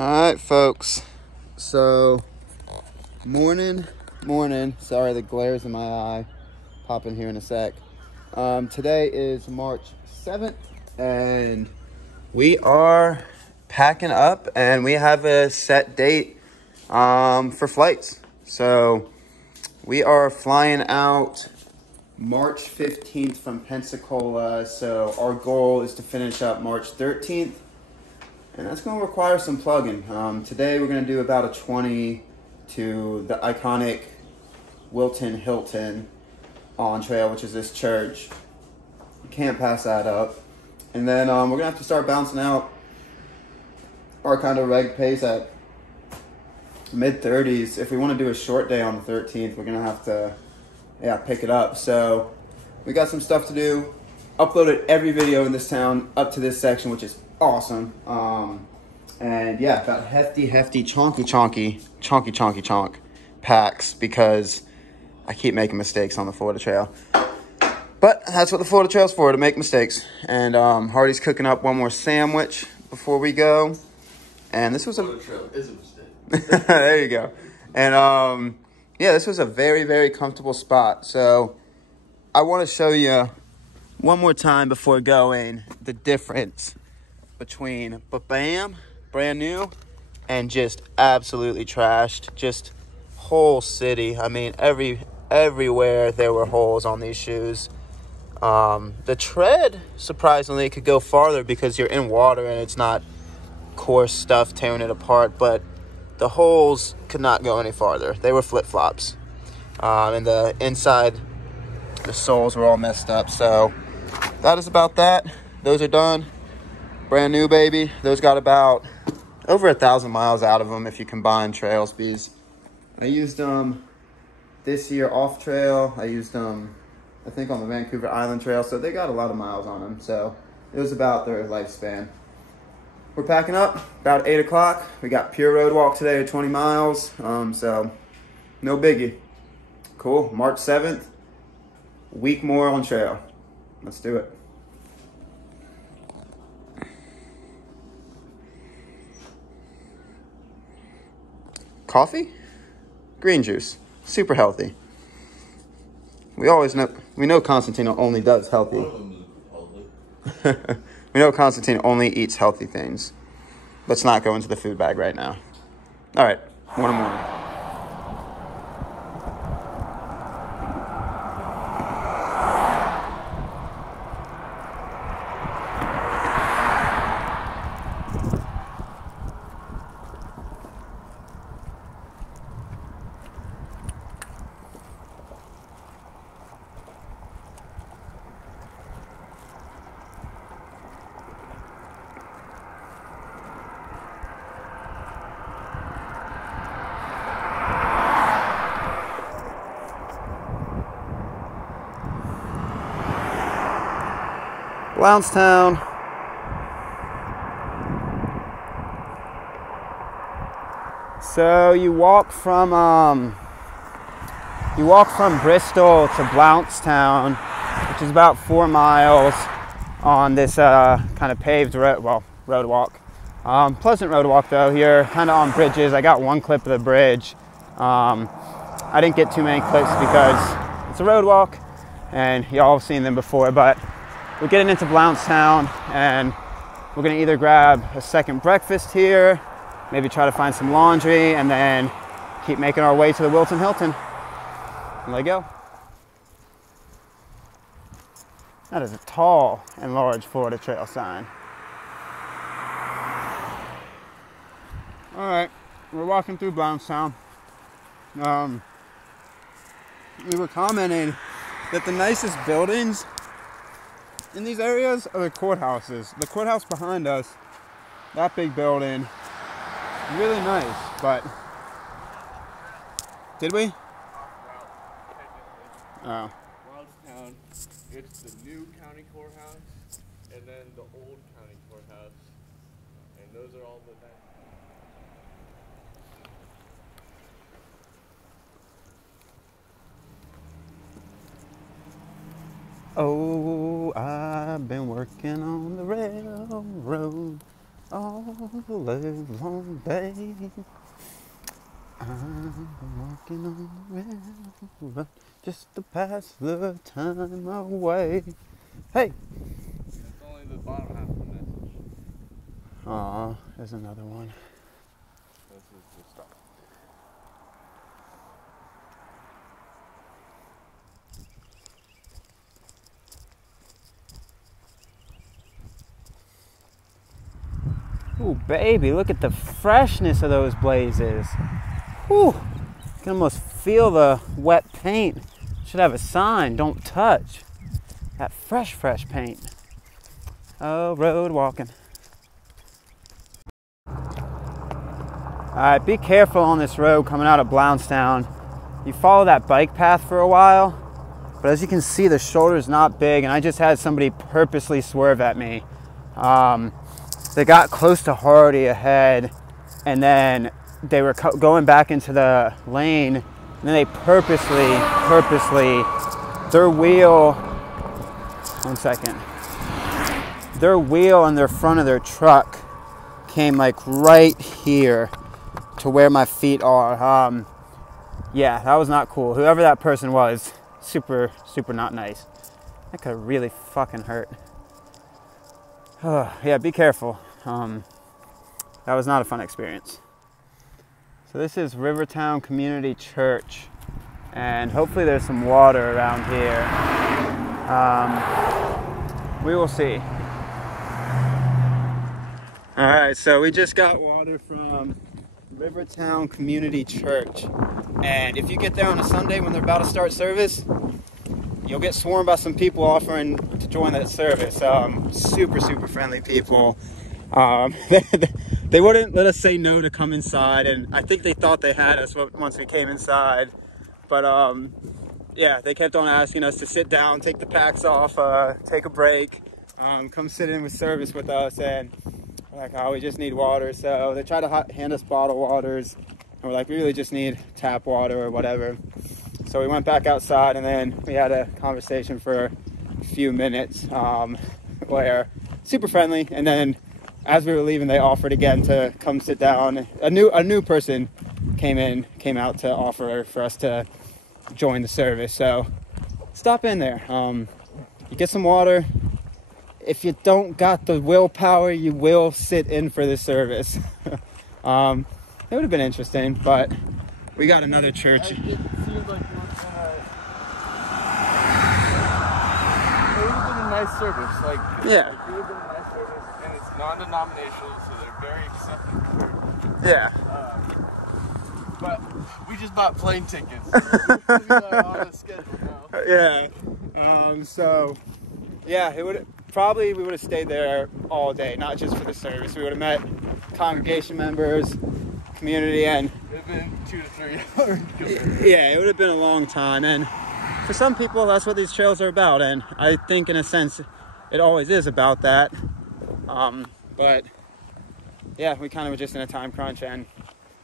Alright folks, so morning, sorry the glare's in my eye, pop in here in a sec. Today is March 7th and we are packing up and we have a set date for flights. So we are flying out March 15th from Pensacola, so our goal is to finish up March 13th. And that's going to require some plugging. Today we're going to do about a 20 to the iconic Hilton on trail, which is this church. You can't pass that up. And then we're going to have to start bouncing out our kind of reg pace at mid-30s. If we want to do a short day on the 13th, we're going to have to pick it up. So we got some stuff to do. Uploaded every video in this town up to this section, which is awesome. And yeah, got hefty chonky packs because I keep making mistakes on the Florida Trail. But that's what the Florida Trail's for, to make mistakes. And Hardy's cooking up one more sandwich before we go. And this was a Florida Trail is a mistake. There you go. And yeah, this was a very comfortable spot. So I want to show you one more time before going the difference between bam, brand new, and just absolutely trashed. Just whole city. I mean, everywhere there were holes on these shoes. The tread, surprisingly, could go farther because you're in water and it's not coarse stuff tearing it apart, but the holes could not go any farther. They were flip-flops. And the inside, the soles were all messed up. So that is about that. Those are done. Brand new, baby. Those got about over 1,000 miles out of them if you combine trail speeds. I used them this year off trail. I used them, I think, on the Vancouver Island Trail. So they got a lot of miles on them. So it was about their lifespan. We're packing up about 8 o'clock. We got pure road walk today at 20 miles. So no biggie. Cool. March 7th. Week more on trail. Let's do it. Coffee? Green juice. Super healthy. We know Constantino only does healthy. We know Constantino only eats healthy things. Let's not go into the food bag right now. All right, one more. Blountstown. So you walk from Bristol to Blountstown, which is about 4 miles on this kind of paved road walk. Pleasant road walk though. Here, kind of on bridges. I got one clip of the bridge. I didn't get too many clips because it's a road walk, and y'all have seen them before, but we're getting into Blountstown, and we're gonna either grab a second breakfast here, maybe try to find some laundry, and then keep making our way to the Hilton. And let go. That is a tall and large Florida Trail sign. All right, we're walking through Brownstown. We were commenting that the nicest buildings in these areas are the courthouses. The courthouse behind us, that big building, really nice, but did we? Oh. Brownstown, it's the new county courthouse, and then the old county courthouse, and those are all the best. Oh, I've been working on the railroad. all the long day. I'm walking on the river just to pass the time away. Hey! That's only the bottom half of the message. Aw, there's another one. This is the stuff. Ooh, baby, look at the freshness of those blazes. Whew. You can almost feel the wet paint. Should have a sign, don't touch. That fresh paint. Oh, road walking. Alright, be careful on this road coming out of Blountstown. You follow that bike path for a while, but as you can see, the shoulder's not big, and I just had somebody purposely swerve at me. They got close to Hardy ahead, and then they were going back into the lane, and then they purposely, their wheel, one second, their wheel on their front of their truck came like right here to where my feet are. Yeah, that was not cool. Whoever that person was, super not nice. That could have really fucking hurt. Yeah, be careful. That was not a fun experience. So this is Rivertown Community Church, and hopefully there's some water around here. We will see. All right, so we just got water from Rivertown Community Church, and if you get there on a Sunday when they're about to start service, you'll get swarmed by some people offering to join that service. Super friendly people. They wouldn't let us say no to come inside, and I think they thought they had us once we came inside. But yeah, they kept on asking us to sit down, take the packs off, take a break, come sit in with service with us, and we're like, oh, we just need water. So they tried to hand us bottled waters, and we're like, we really just need tap water or whatever. So we went back outside, and then we had a conversation for a few minutes where super friendly, and then as we were leaving, they offered again to come sit down. A new person came out to offer for us to join the service. So stop in there. You get some water. If you don't got the willpower, you will sit in for the service. It would have been interesting, but we got another church. It seems like it would have been a nice service. Like, yeah. It would have been a nice service, and it's non-denominational, so they're very accepting. Yeah. But we just bought plane tickets. We're on a schedule now. Yeah. So yeah, we would have stayed there all day, not just for the service. We would have met congregation members, community, and it would have been 2 to 3 hours. Yeah, it would have been a long time, and for some people that's what these trails are about, and I think in a sense it always is about that. But yeah, we kind of were just in a time crunch, and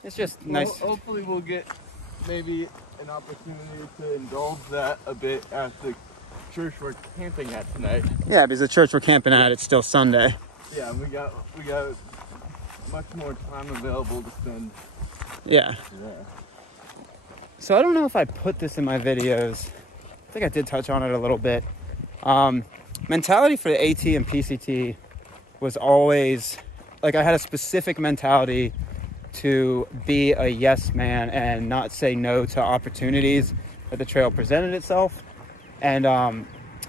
it's just nice. Hopefully we'll get maybe an opportunity to indulge that a bit at the church we're camping at tonight. Yeah, because the church we're camping at, it's still Sunday. Yeah, we got much more time available to spend. Yeah. So I don't know if I put this in my videos. I think I did touch on it a little bit. Mentality for the AT and PCT was always, like, I had a specific mentality to be a yes man and not say no to opportunities that the trail presented itself. And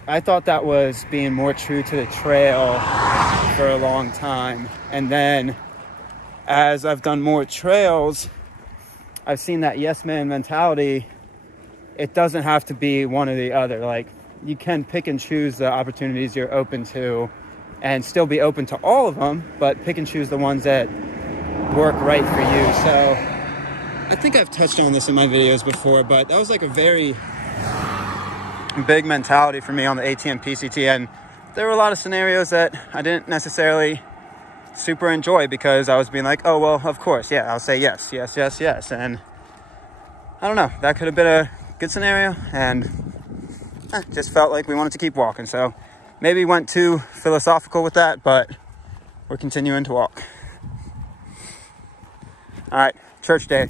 I thought that was being more true to the trail for a long time. And then as I've done more trails, I've seen that yes man mentality. It doesn't have to be one or the other. Like, you can pick and choose the opportunities you're open to and still be open to all of them, but pick and choose the ones that work right for you. So I think I've touched on this in my videos before, but that was like a very big mentality for me on the AT and PCT, and there were a lot of scenarios that I didn't necessarily super enjoy because I was being like, oh, well, of course, yeah, I'll say yes, and I don't know, that could have been a good scenario, and I just felt like we wanted to keep walking. So maybe went too philosophical with that, but we're continuing to walk. All right, church day.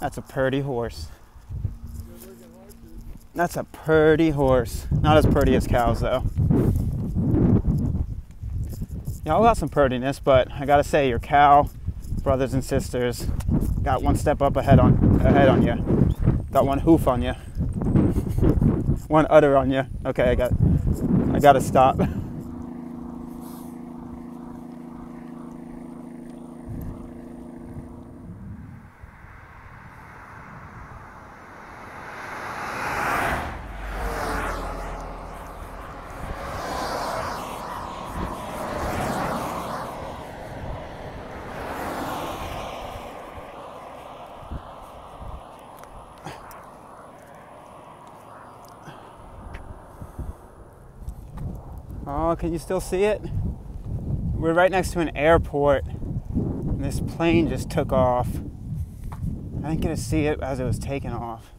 That's a purty horse. That's a purty horse. Not as purty as cows, though. Y'all got some purtiness, but I gotta say, your cow brothers and sisters got one step up ahead on you. Got one hoof on you. One udder on you. Okay, I gotta stop. Oh, can you still see it? We're right next to an airport, and this plane just took off. I didn't get to see it as it was taking off.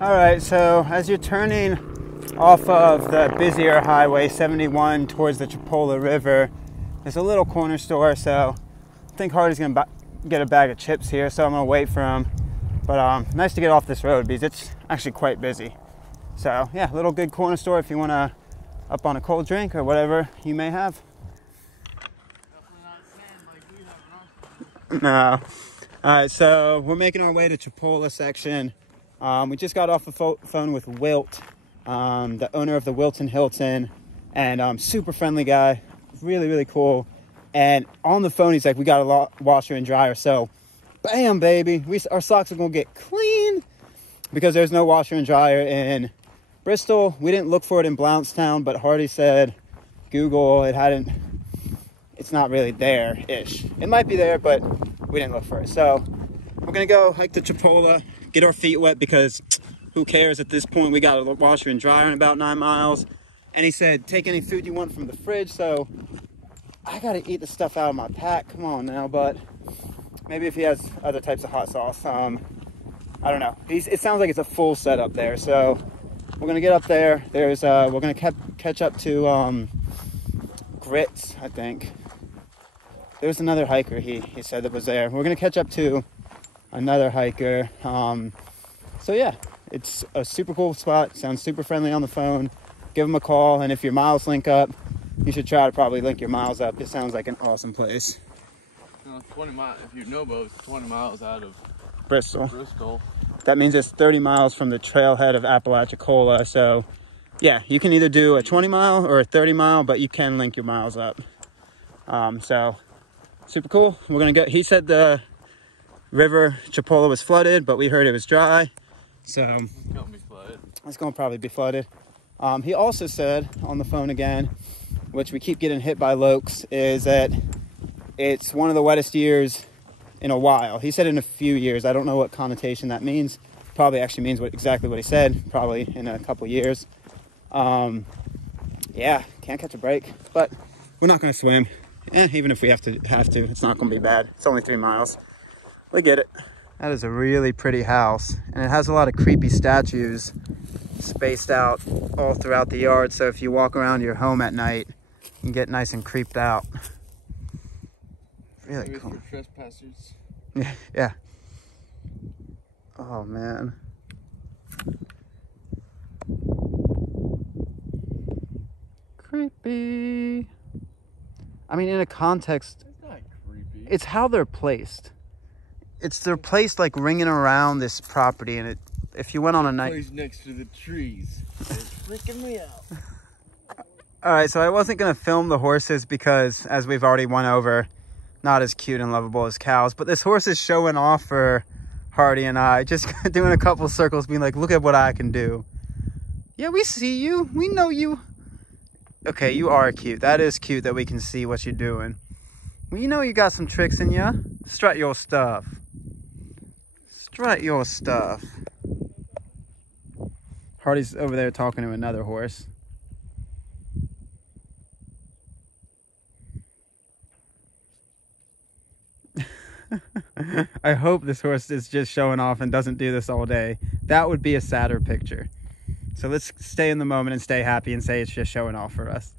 All right, so as you're turning off of the busier highway 71 towards the Chipola River, there's a little corner store, so I think Hardy's gonna get a bag of chips here, so I'm gonna wait for him. But nice to get off this road because it's actually quite busy. So yeah, little good corner store if you wanna up on a cold drink or whatever you may have. No. All right, so we're making our way to Chipola section. We just got off the phone with Wilt, the owner of the Wilton Hilton, and super friendly guy, really, really cool. And on the phone, he's like, we got a washer and dryer. So, bam, baby, our socks are going to get clean because there's no washer and dryer in Bristol. We didn't look for it in Blountstown, but Hardy said, Google, it's not really there-ish. It might be there, but we didn't look for it. So, we're going to go hike to Chipola. Get our feet wet because who cares at this point? We got a washer and dryer in about 9 miles. And he said, take any food you want from the fridge. So I got to eat the stuff out of my pack. Come on now, but maybe if he has other types of hot sauce. I don't know. It sounds like it's a full setup there. So we're going to get up there. We're going to catch up to Grits, I think. There's another hiker he said that was there. We're going to catch up to another hiker. So yeah, it's a super cool spot. Sounds super friendly on the phone. Give them a call, and if your miles link up, you should try to probably link your miles up. It sounds like an awesome place. 20 miles, if you know both, 20 miles out of Bristol. That means it's 30 miles from the trailhead of Apalachicola. So yeah, you can either do a 20 mile or a 30 mile, but you can link your miles up. So super cool. We're gonna go. He said the river Chipola was flooded, but we heard it was dry. So it's gonna probably be flooded. He also said on the phone again, which we keep getting hit by lokes, is that it's one of the wettest years in a while. He said in a few years. I don't know what connotation that means. Probably actually means exactly what he said, probably in a couple years. Yeah, can't catch a break, but we're not gonna swim. Even if we have to, it's not gonna be bad. It's only 3 miles. We get it. That is a really pretty house, and it has a lot of creepy statues spaced out all throughout the yard, so if you walk around your home at night, you can get nice and creeped out. Really cool. For trespassers. Yeah. Oh man. Creepy. I mean, in a context, it's not creepy. It's how they're placed. They're placed like ringing around this property, and if you went on a night, next to the trees, it's freaking me out. All right, so I wasn't going to film the horses because, as we've already went over, not as cute and lovable as cows. But this horse is showing off for Hardy and I, just doing a couple circles, being like, look at what I can do. Yeah, we see you. We know you. Okay, you are cute. That is cute that we can see what you're doing. Well, you know you got some tricks in ya. Strut your stuff. Strut your stuff. Hardy's over there talking to another horse. I hope this horse is just showing off and doesn't do this all day. That would be a sadder picture. So let's stay in the moment and stay happy and say it's just showing off for us.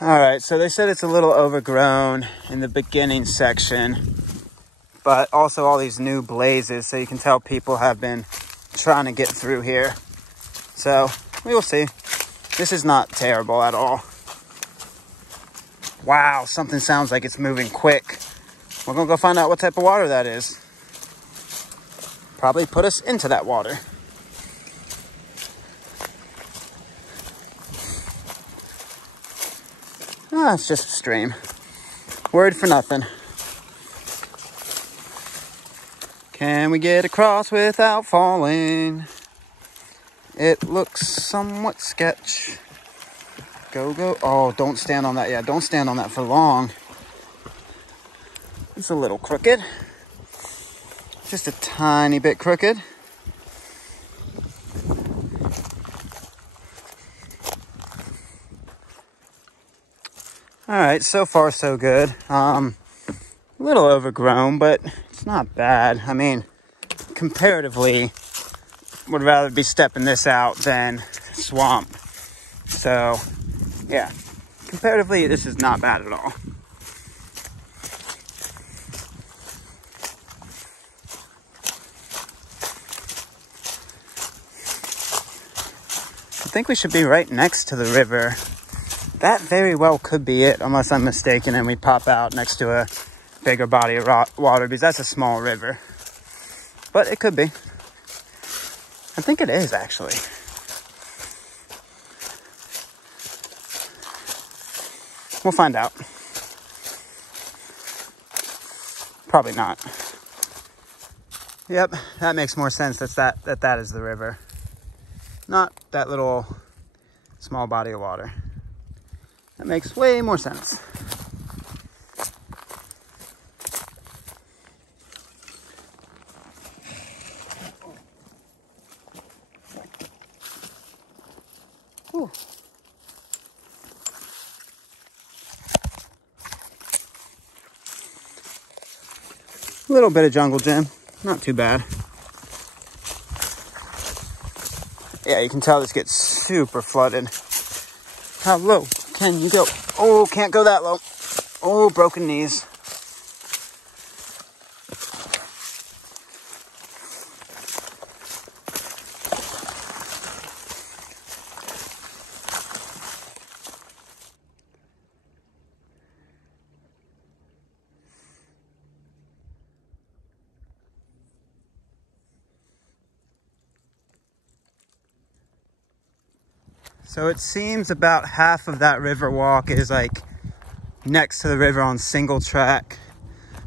All right, so they said it's a little overgrown in the beginning section, but also all these new blazes, so you can tell people have been trying to get through here. So we will see. This is not terrible at all. Wow, something sounds like it's moving quick. We're gonna go find out what type of water that is. Probably put us into that water. Ah, it's just a stream. Worried for nothing. Can we get across without falling? It looks somewhat sketch. Go, go. Oh, don't stand on that. Yeah, don't stand on that for long. It's a little crooked. Just a tiny bit crooked. All right, so far so good. A little overgrown, but it's not bad. I mean, comparatively, would rather be stepping this out than swamp. So, yeah, comparatively, this is not bad at all. I think we should be right next to the river. That very well could be it, unless I'm mistaken and we pop out next to a bigger body of water, because that's a small river. But it could be. I think it is, actually. We'll find out. Probably not. Yep, that makes more sense. That is the river. Not that little small body of water. That makes way more sense. Whew. A little bit of jungle gym, not too bad. Yeah, you can tell this gets super flooded. How low can you go? Oh, can't go that low. Oh, broken knees. So it seems about half of that river walk is like next to the river on single track.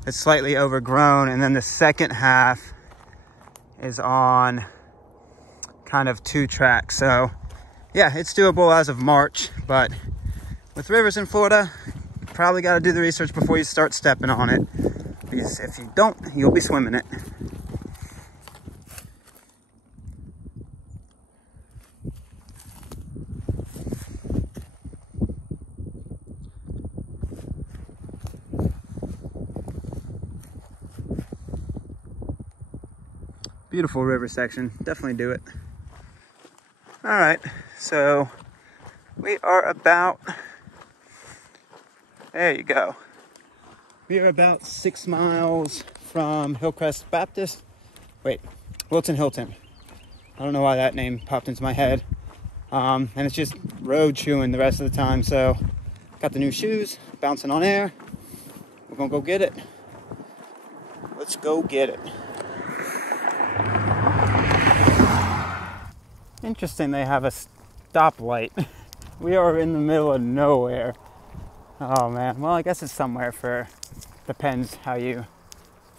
It's slightly overgrown, and then the second half is on kind of 2 tracks. So yeah, it's doable as of March, but with rivers in Florida, you probably got to do the research before you start stepping on it, because if you don't, you'll be swimming it. Beautiful river section, definitely do it. All right, so we are about, there you go. We are about 6 miles from Hillcrest Baptist. Wait, Wilton Hilton. I don't know why that name popped into my head. And it's just road chewing the rest of the time. So got the new shoes, bouncing on air. We're gonna go get it. Let's go get it. Interesting, they have a stoplight. We are in the middle of nowhere. Oh man, well I guess it's somewhere for, depends how you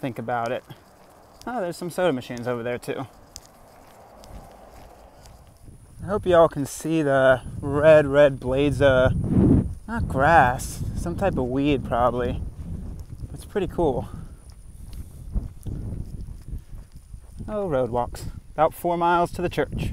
think about it. Oh, there's some soda machines over there too. I hope y'all can see the red blades of, not grass, some type of weed probably. It's pretty cool. Oh, road walks. About 4 miles to the church.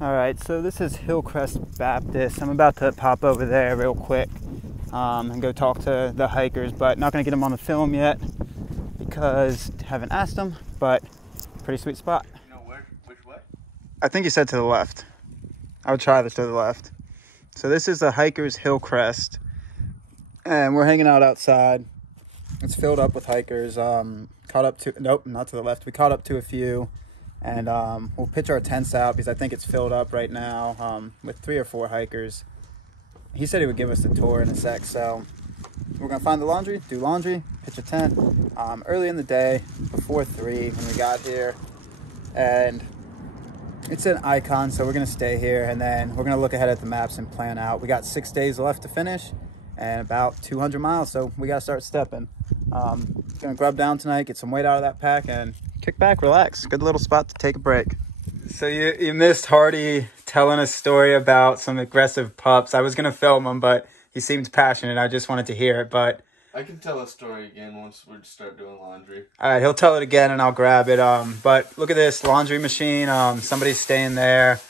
Alright, so this is Hillcrest Baptist. I'm about to pop over there real quick and go talk to the hikers, but not going to get them on the film yet because I haven't asked them, but pretty sweet spot. You know which way? I think you said to the left. I would try this to the left. So this is the hikers Hillcrest, and we're hanging out outside. It's filled up with hikers. Caught up to, nope, not to the left. We caught up to a few. And we'll pitch our tents out because I think it's filled up right now with 3 or 4 hikers. He said he would give us a tour in a sec, so we're going to find the laundry, do laundry, pitch a tent early in the day, before 3 when we got here. And it's an icon, so we're going to stay here, and then we're going to look ahead at the maps and plan out. We got 6 days left to finish and about 200 miles, so we got to start stepping. Going to grub down tonight, get some weight out of that pack, and kick back, relax. Good little spot to take a break. So you missed Hardy telling a story about some aggressive pups. I was going to film him, but he seemed passionate. I just wanted to hear it, but... I can tell a story again once we start doing laundry. All right, he'll tell it again, and I'll grab it. But look at this laundry machine. Somebody's staying there.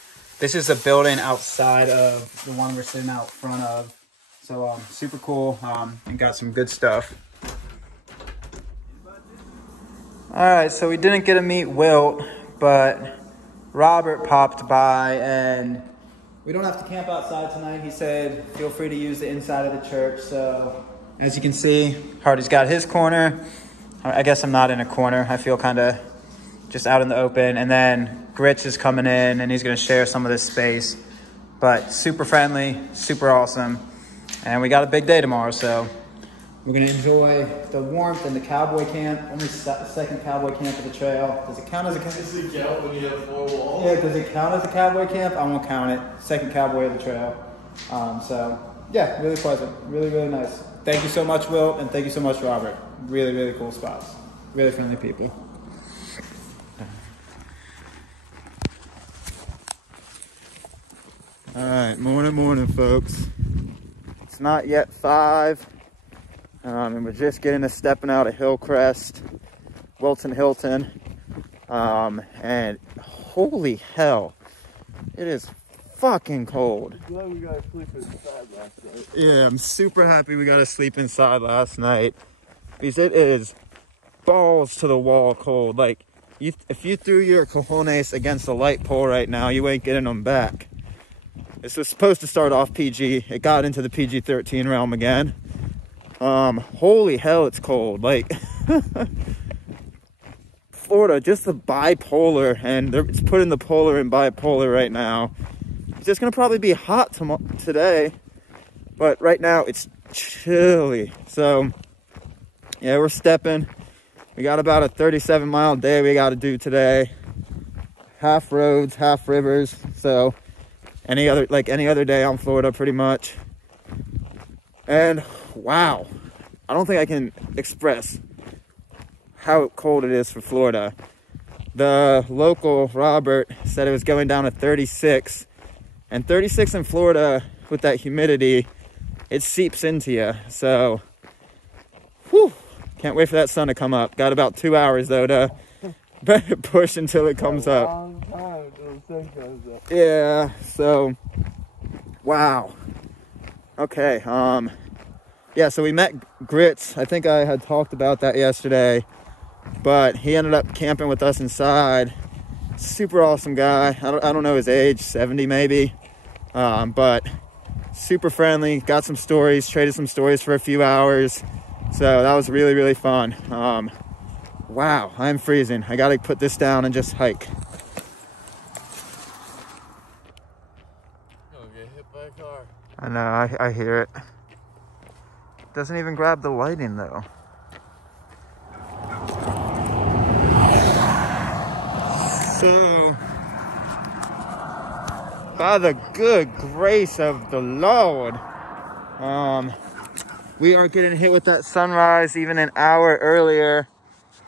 This is a building outside of the one we're sitting out front of. So super cool and got some good stuff. All right, so we didn't get to meet Wilt, but Robert popped by, and we don't have to camp outside tonight. He said, feel free to use the inside of the church. So as you can see, Hardy's got his corner. I guess I'm not in a corner. I feel kind of just out in the open. And then Gritch is coming in, and he's going to share some of this space. But super friendly, super awesome. And we got a big day tomorrow, so we're going to enjoy the warmth and the cowboy camp. Only second cowboy camp of the trail. Does it count as a camp? Does it count when you have 4 walls? Yeah, does it count as a cowboy camp? I won't count it. Second cowboy of the trail. So, yeah, really pleasant. Really, really nice. Thank you so much, Will, and thank you so much, Robert. Really, really cool spots. Really friendly people. All right, morning, folks. It's not yet 5. And we're just getting to stepping out of Hillcrest, Wilton Hilton, and holy hell, it is fucking cold. I'm glad we got to sleep inside last night. Yeah, I'm super happy we got to sleep inside last night because it is balls to the wall cold. Like, if you threw your cojones against a light pole right now, you ain't getting them back. This was supposed to start off PG. It got into the PG-13 realm again. Holy hell, it's cold. Like, Florida, just the bipolar, and it's putting the polar in bipolar right now. It's just gonna probably be hot today, but right now it's chilly. So yeah, we're stepping. We got about a 37-mile day we got to do today. Half roads, half rivers. So any other day on Florida, pretty much. And wow, I don't think I can express how cold it is for Florida. The local, Robert, said it was going down to 36. And 36 in Florida, with that humidity, it seeps into you. So, whew, can't wait for that sun to come up. Got about 2 hours, though, to push until it comes up. Long time until the sun comes up. Yeah, so, wow. Okay, yeah, so we met Grits. I think I had talked about that yesterday, but he ended up camping with us inside. Super awesome guy. I don't know his age, 70 maybe, but super friendly. Got some stories, traded some stories for a few hours. So that was really, really fun. Wow, I'm freezing. I gotta put this down and just hike. get hit by a car. I know, I hear it. Doesn't even grab the lighting though. So, by the good grace of the Lord, we are getting hit with that sunrise even an hour earlier.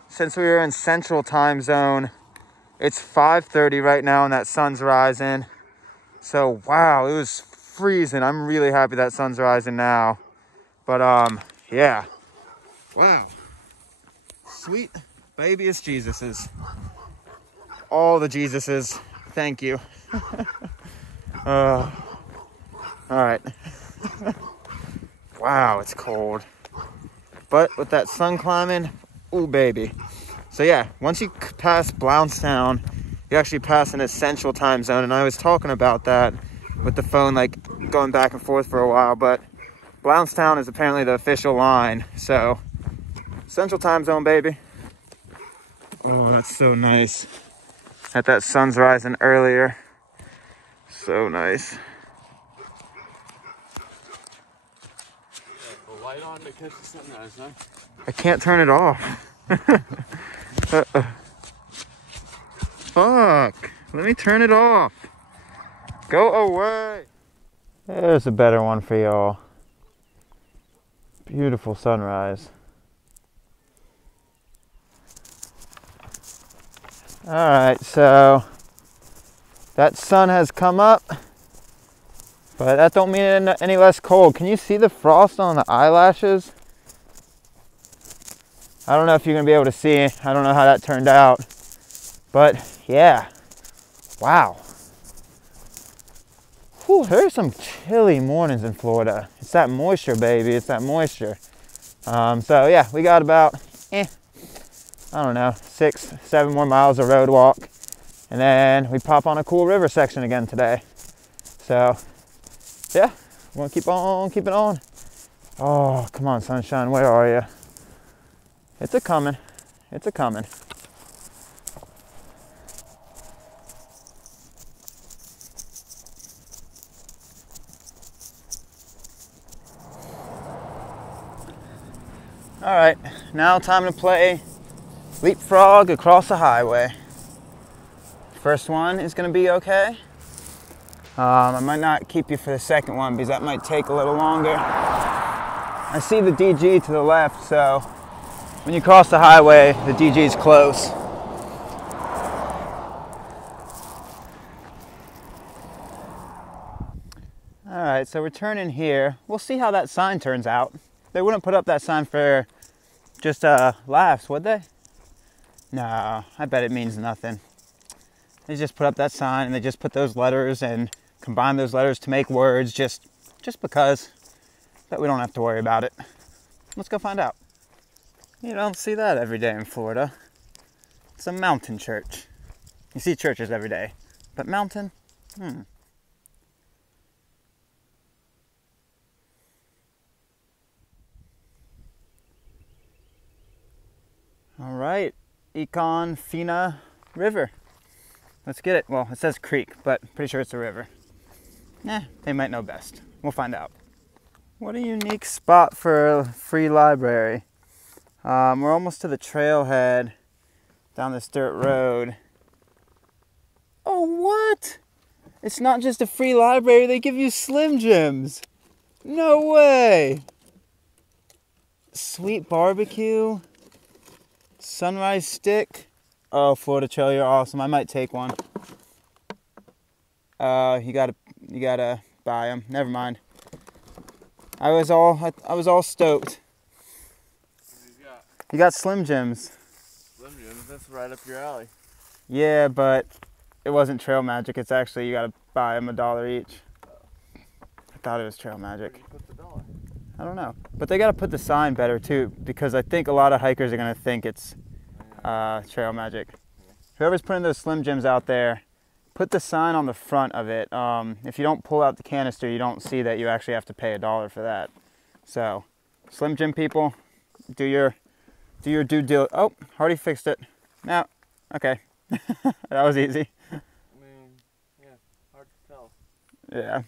Since we were in Central Time Zone, it's 5:30 right now and that sun's rising. So, wow, it was freezing. I'm really happy that sun's rising now. But, yeah. Wow. Sweet babyest Jesuses. All the Jesuses. Thank you. All right. Wow, it's cold. But with that sun climbing, ooh, baby. So yeah, once you pass Blountstown, you actually pass an essential time zone. And I was talking about that with the phone, like going back and forth for a while. But Blountstown is apparently the official line. So, central time zone, baby. Oh, that's so nice. That sun's rising earlier. So nice. The light on to catch the sunrise, huh? I can't turn it off. Fuck. Let me turn it off. Go away. There's a better one for y'all. Beautiful sunrise. Alright, so that sun has come up, but that don't mean it any less cold. Can you see the frost on the eyelashes? I don't know if you're gonna be able to see. I don't know how that turned out, but yeah, wow. Whew, there's some chilly mornings in Florida. It's that moisture, baby. It's that moisture. So yeah, we got about, I don't know, 6-7 more miles of road walk. And then we pop on a cool river section again today. So yeah, we're gonna keep on keeping on. Oh, come on, sunshine, where are you? It's a coming. It's a coming. All right, now time to play leapfrog across the highway. First one is gonna be okay. I might not keep you for the second one because that might take a little longer. I see the DG to the left, so when you cross the highway, the DG is close. All right, so we're turning here. We'll see how that sign turns out. They wouldn't put up that sign for just laughs, would they? No, I bet it means nothing. They just put up that sign and they just put those letters and combine those letters to make words just because. But we don't have to worry about it. Let's go find out. You don't see that every day in Florida. It's a mountain church. You see churches every day, but mountain? All right, Fina River. Let's get it. Well, it says creek, but pretty sure it's a river. They might know best. We'll find out. What a unique spot for a free library. We're almost to the trailhead down this dirt road. Oh, what? It's not just a free library, they give you Slim Jims. No way. Sweet barbecue. Sunrise stick. Oh, Florida Trail, you're awesome. I might take one. You gotta buy them. Never mind. I was all stoked. You got Slim Jims. Slim Jims, that's right up your alley. Yeah, but it wasn't Trail Magic. It's actually, you gotta buy them $1 each. I thought it was Trail Magic. Where did you put the $1? I don't know. But they gotta put the sign better too, because I think a lot of hikers are gonna think it's Trail Magic. Whoever's putting those Slim Jims out there, put the sign on the front of it. If you don't pull out the canister, you don't see that you actually have to pay $1 for that. So, Slim Jim people, do your due diligence. Oh, Hardy fixed it. No, okay. That was easy. I mean, yeah, hard to tell. Yeah.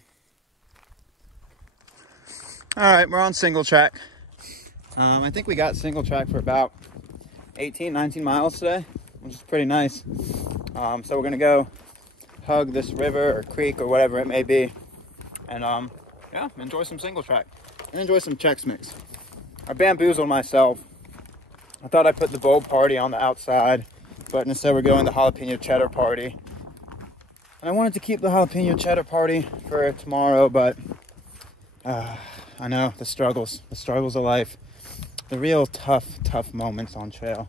All right, we're on single track. I think we got single track for about 18, 19 miles today, which is pretty nice. So we're gonna go hug this river or creek or whatever it may be, and yeah, enjoy some single track and enjoy some Chex Mix. I bamboozled myself. I thought I put the bowl party on the outside, but instead we're going the jalapeno cheddar party. And I wanted to keep the jalapeno cheddar party for tomorrow, but I know the struggles of life, the real tough moments on trail.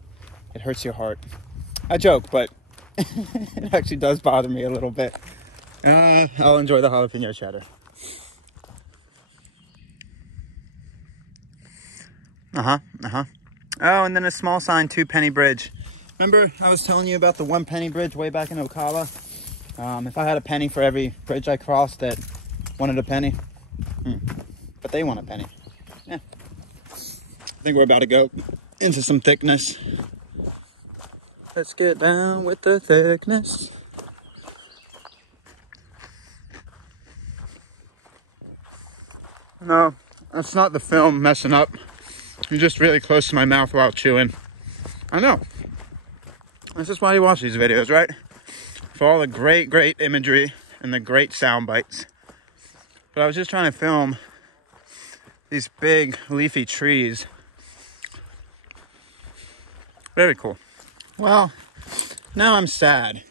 It hurts your heart. I joke, but it actually does bother me a little bit. I'll enjoy the jalapeno cheddar. Oh, and then a small sign, 2 penny bridge. Remember I was telling you about the 1 penny bridge way back in Ocala? If I had a penny for every bridge I crossed that wanted a penny. But they want a penny. Yeah. I think we're about to go into some thickness. Let's get down with the thickness. No, that's not the film messing up. You're just really close to my mouth while chewing. I know. This is why you watch these videos, right? For all the great imagery and the great sound bites. But I was just trying to film these big leafy trees. Very cool. Well, now I'm sad.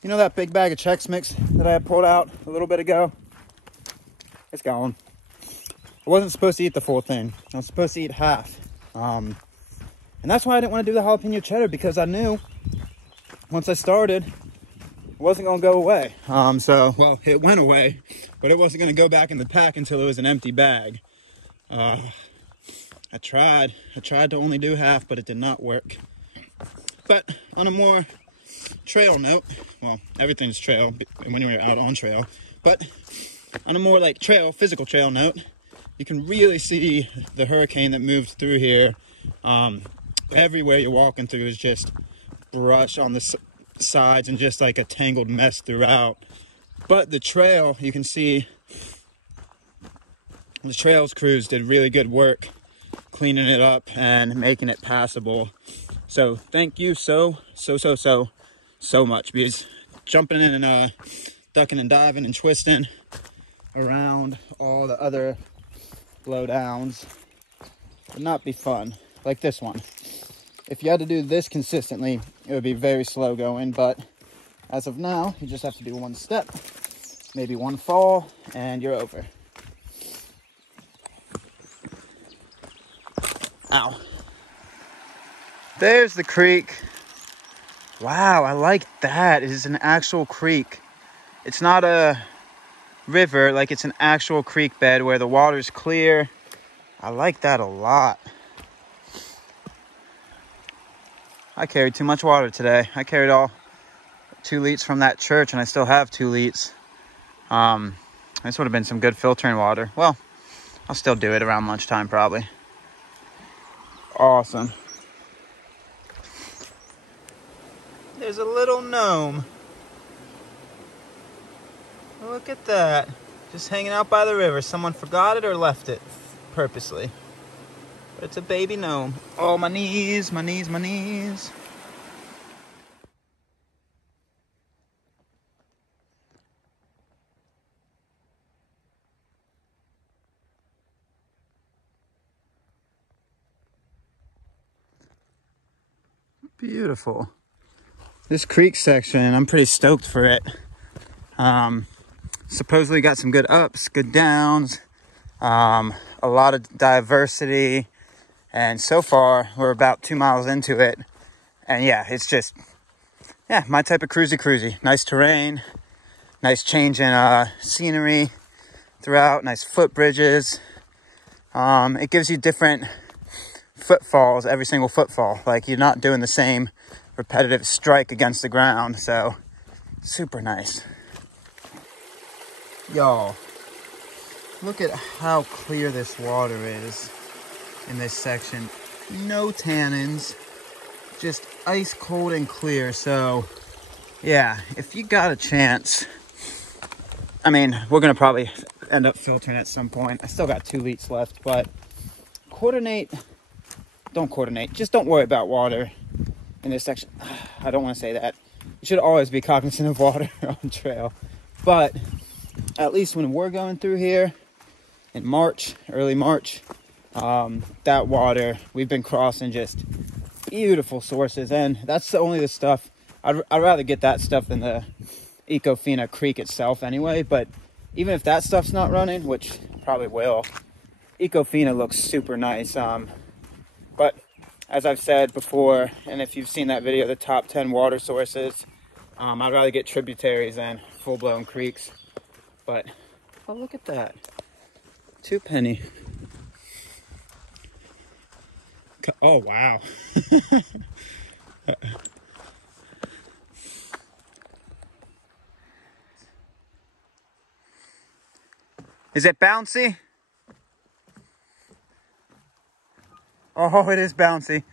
You know that big bag of Chex Mix that I had pulled out a little bit ago? It's gone. I wasn't supposed to eat the full thing. I was supposed to eat half. And that's why I didn't want to do the jalapeno cheddar, because I knew once I started, it wasn't going to go away. Well, it went away, but it wasn't going to go back in the pack until it was an empty bag. I tried to only do half, but it did not work. But on a more trail note, well, everything's trail when you're out on trail, but on a more like physical trail note, you can really see the hurricane that moved through here. Everywhere you're walking through is just brush on the sides and just like a tangled mess throughout. But the trail, you can see the trails crews did really good work cleaning it up and making it passable. So thank you so much, because jumping in and ducking and diving and twisting around all the other blowdowns would not be fun like this one. If you had to do this consistently, it would be very slow going, but as of now, you just have to do one step, maybe one fall, and you're over. Ow. There's the creek. Wow, I like that. It is an actual creek. It's not a river, like it's an actual creek bed where the water's clear. I like that a lot. I carried too much water today. I carried all 2 liters from that church, and I still have 2 liters. This would have been some good filtering water. Well, I'll still do it around lunchtime probably. Awesome. There's a little gnome. Look at that. Just hanging out by the river. Someone forgot it or left it purposely. But it's a baby gnome. Oh, my knees, my knees, my knees. Beautiful. This creek section, I'm pretty stoked for it. Supposedly got some good ups, good downs, a lot of diversity, and so far we're about 2 miles into it, and yeah, it's just, yeah, my type of cruisy. Nice terrain, nice change in scenery throughout, nice footbridges. It gives you different footfalls every single footfall, like you're not doing the same repetitive strike against the ground, so super nice. Y'all, look at how clear this water is in this section. No tannins, just ice cold and clear. So yeah, if you got a chance, I mean, we're gonna probably end up filtering at some point. I still got 2 liters left, but just don't worry about water in this section. I don't want to say that. You should always be cognizant of water on trail. But at least when we're going through here in March, early March, that water, we've been crossing just beautiful sources. And that's only the stuff, I'd rather get that stuff than the Ecofina Creek itself anyway. But even if that stuff's not running, which probably will, Ecofina looks super nice. But as I've said before, and if you've seen that video, the top 10 water sources, I'd rather get tributaries than full-blown creeks. But, oh, look at that. 2 penny. Oh, wow. Is it bouncy? Oh, it is bouncy.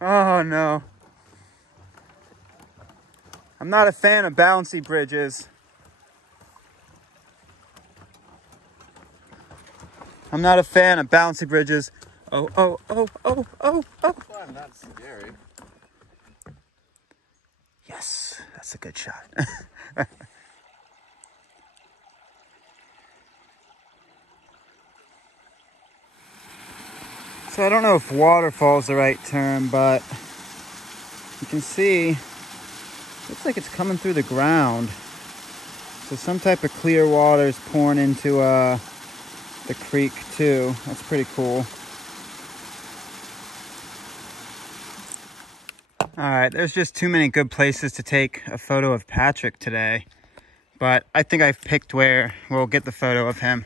Oh, no. I'm not a fan of bouncy bridges. I'm not a fan of bouncy bridges. Oh, oh, oh, oh, oh, oh. Well, not scary. Yes, that's a good shot. So I don't know if waterfall is the right term, but you can see, looks like it's coming through the ground. So some type of clear water is pouring into the creek too. That's pretty cool. All right, there's just too many good places to take a photo of Patrick today, but I think I've picked where we'll get the photo of him.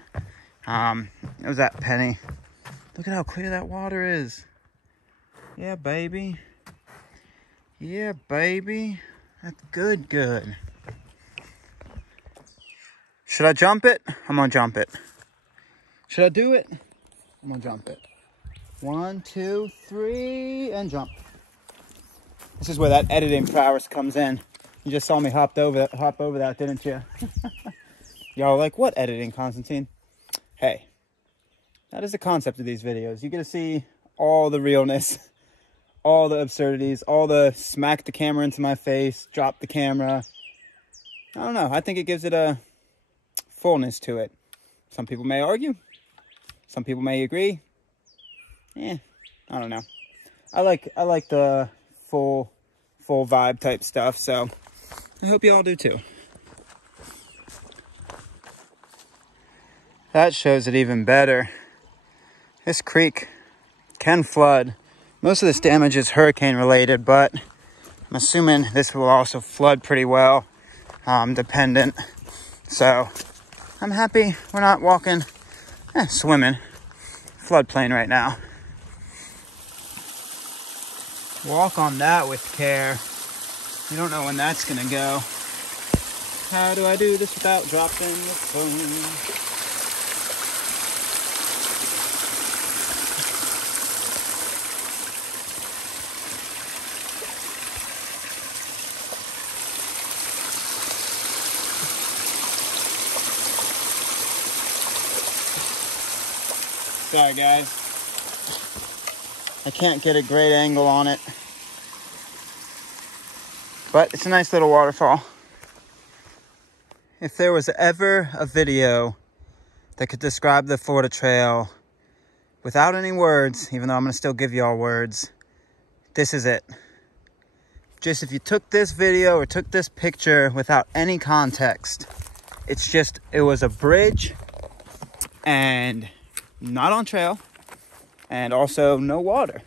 It was at Penny. Look at how clear that water is. Yeah, baby. Yeah, baby. That's good, good. Should I jump it? I'm gonna jump it. Should I do it? I'm gonna jump it. 1, 2, 3, and jump. This is where that editing prowess comes in. You just saw me hop over that, didn't you? Y'all like, what editing, Constantine? Hey, that is the concept of these videos. You get to see all the realness, all the absurdities, all the smack the camera into my face, drop the camera. I don't know. I think it gives it a fullness to it. Some people may argue. Some people may agree. I don't know. I like the full vibe type stuff, so I hope you all do too. That shows it even better. This creek can flood. Most of this damage is hurricane related, but I'm assuming this will also flood pretty well, dependent. So I'm happy we're not walking, swimming floodplain right now. Walk on that with care. You don't know when that's gonna go. How do I do this without dropping the phone? Sorry guys, I can't get a great angle on it, but it's a nice little waterfall. If there was ever a video that could describe the Florida Trail without any words, even though I'm gonna still give you all words, this is it. Just if you took this video or took this picture without any context, it's just, it was a bridge and not on trail, and also no water.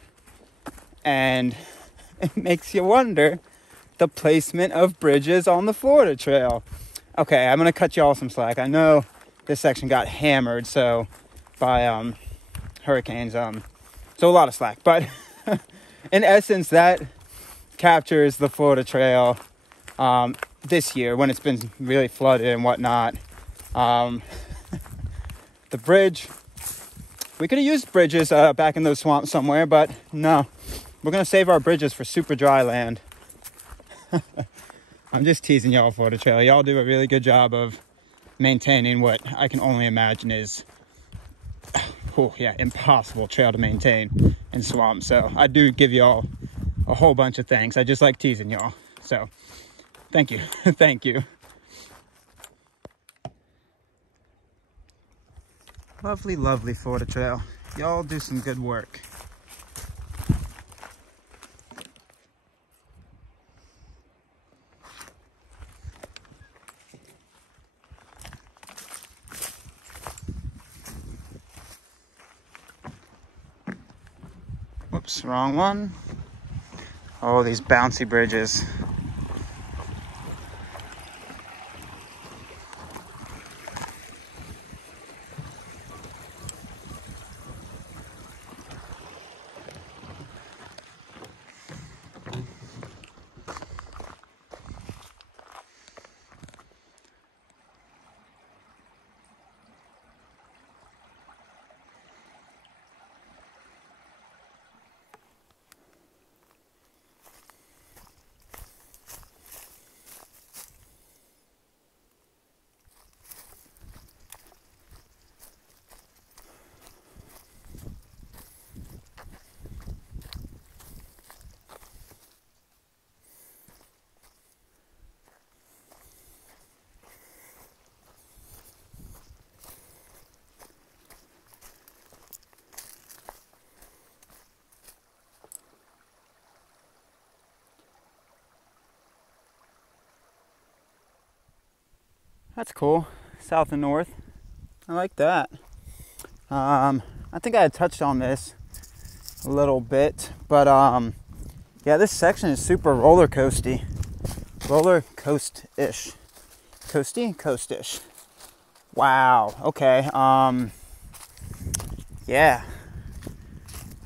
And it makes you wonder the placement of bridges on the Florida Trail. Okay, I'm gonna cut you all some slack. I know this section got hammered by hurricanes, so a lot of slack. But in essence, that captures the Florida Trail this year when it's been really flooded and whatnot. The bridge, we could have used bridges back in those swamps somewhere, but no. We're going to save our bridges for super dry land. I'm just teasing y'all, Florida Trail. Y'all do a really good job of maintaining what I can only imagine is, oh yeah, impossible trail to maintain in swamps. So I do give y'all a whole bunch of thanks. I just like teasing y'all. So thank you. Thank you. Lovely, lovely Florida trail. Y'all do some good work. Whoops, wrong one. Oh, these bouncy bridges. That's cool. South and north. I like that. I think I had touched on this a little bit, but yeah, this section is super roller coasty. Roller coast-ish. Coasty? Coast-ish. Wow. Okay. Yeah.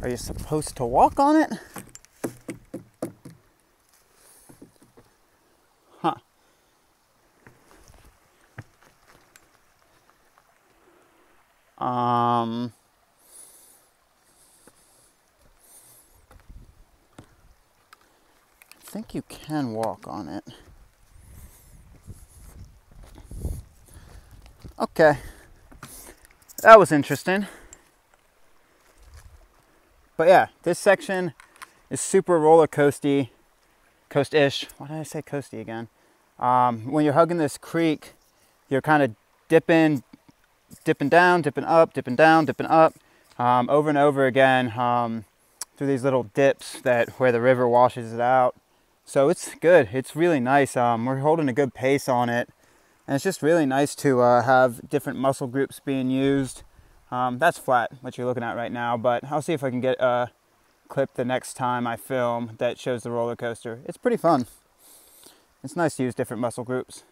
Are you supposed to walk on it? Huh. I think you can walk on it. Okay. That was interesting. But yeah, this section is super roller coasty, coast-ish. Why did I say coasty again? When you're hugging this creek, you're kind of dipping down, dipping up, dipping down, dipping up, over and over again, through these little dips where the river washes it out. So it's good. It's really nice. We're holding a good pace on it, and it's just really nice to have different muscle groups being used. That's flat, what you're looking at right now, but I'll see if I can get a clip the next time I film that shows the roller coaster. It's pretty fun. It's nice to use different muscle groups.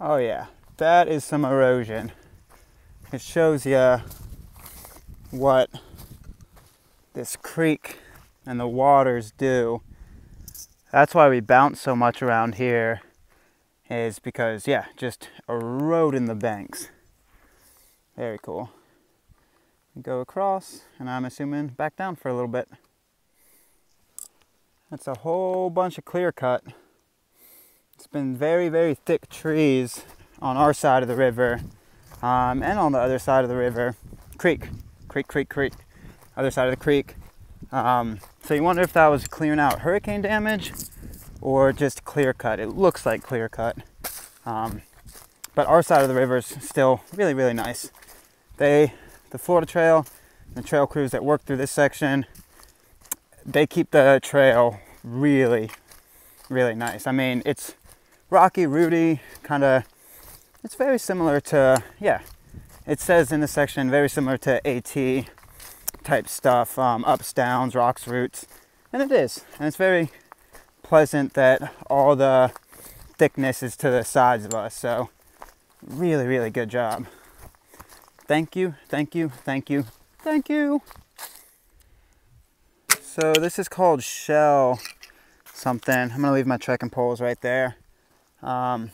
Oh yeah, that is some erosion. It shows you what this creek and the waters do. That's why we bounce so much around here, is because, yeah, just eroding the banks. Very cool. Go across, and I'm assuming back down for a little bit. That's a whole bunch of clear cut. It's been very, very thick trees on our side of the river, and on the other side of the river. Creek. Other side of the creek. So you wonder if that was clearing out hurricane damage or just clear cut. It looks like clear cut. But our side of the river is still really, really nice. The Florida Trail, the trail crews that work through this section, they keep the trail really, really nice. I mean, it's rocky, rooty, kind of, it's very similar to, yeah, it says in the section, very similar to AT type stuff, ups, downs, rocks, roots, and it is. And it's very pleasant that all the thickness is to the sides of us, so really, really good job. Thank you, thank you, thank you, thank you. So this is called Shell something. I'm gonna leave my trekking poles right there. But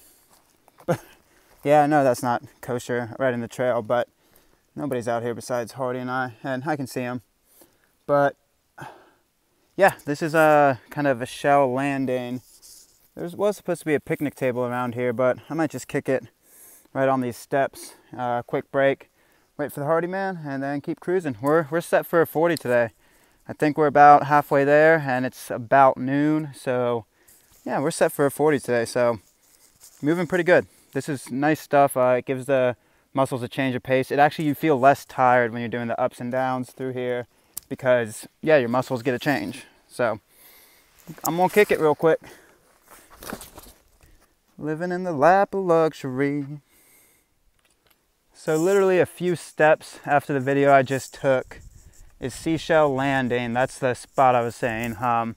yeah, no, that's not kosher right in the trail, but nobody's out here besides Hardy and I can see them. But yeah, this is a kind of a shell landing. There was supposed to be a picnic table around here, but I might just kick it right on these steps. Quick break, wait for the Hardy man, and then keep cruising. We're set for a 40 today. I think we're about halfway there, and it's about noon. So yeah, we're set for a 40 today. So moving pretty good. This is nice stuff. It gives the muscles a change of pace. You feel less tired when you're doing the ups and downs through here because, yeah, your muscles get a change. So I'm gonna kick it real quick. Living in the lap of luxury. So literally a few steps after the video I just took is Seashell Landing. That's the spot I was saying. I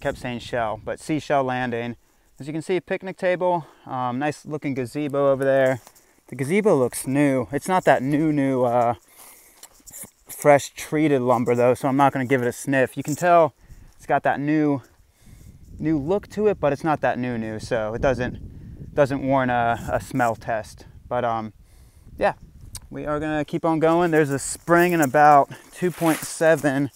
kept saying shell, but Seashell Landing. As you can see, picnic table, nice looking gazebo over there. The gazebo looks new. It's not that new fresh treated lumber though, so I'm not gonna give it a sniff. You can tell it's got that new look to it, but it's not that new, so it doesn't warrant a smell test. But yeah, we are gonna keep on going. There's a spring in about 2.7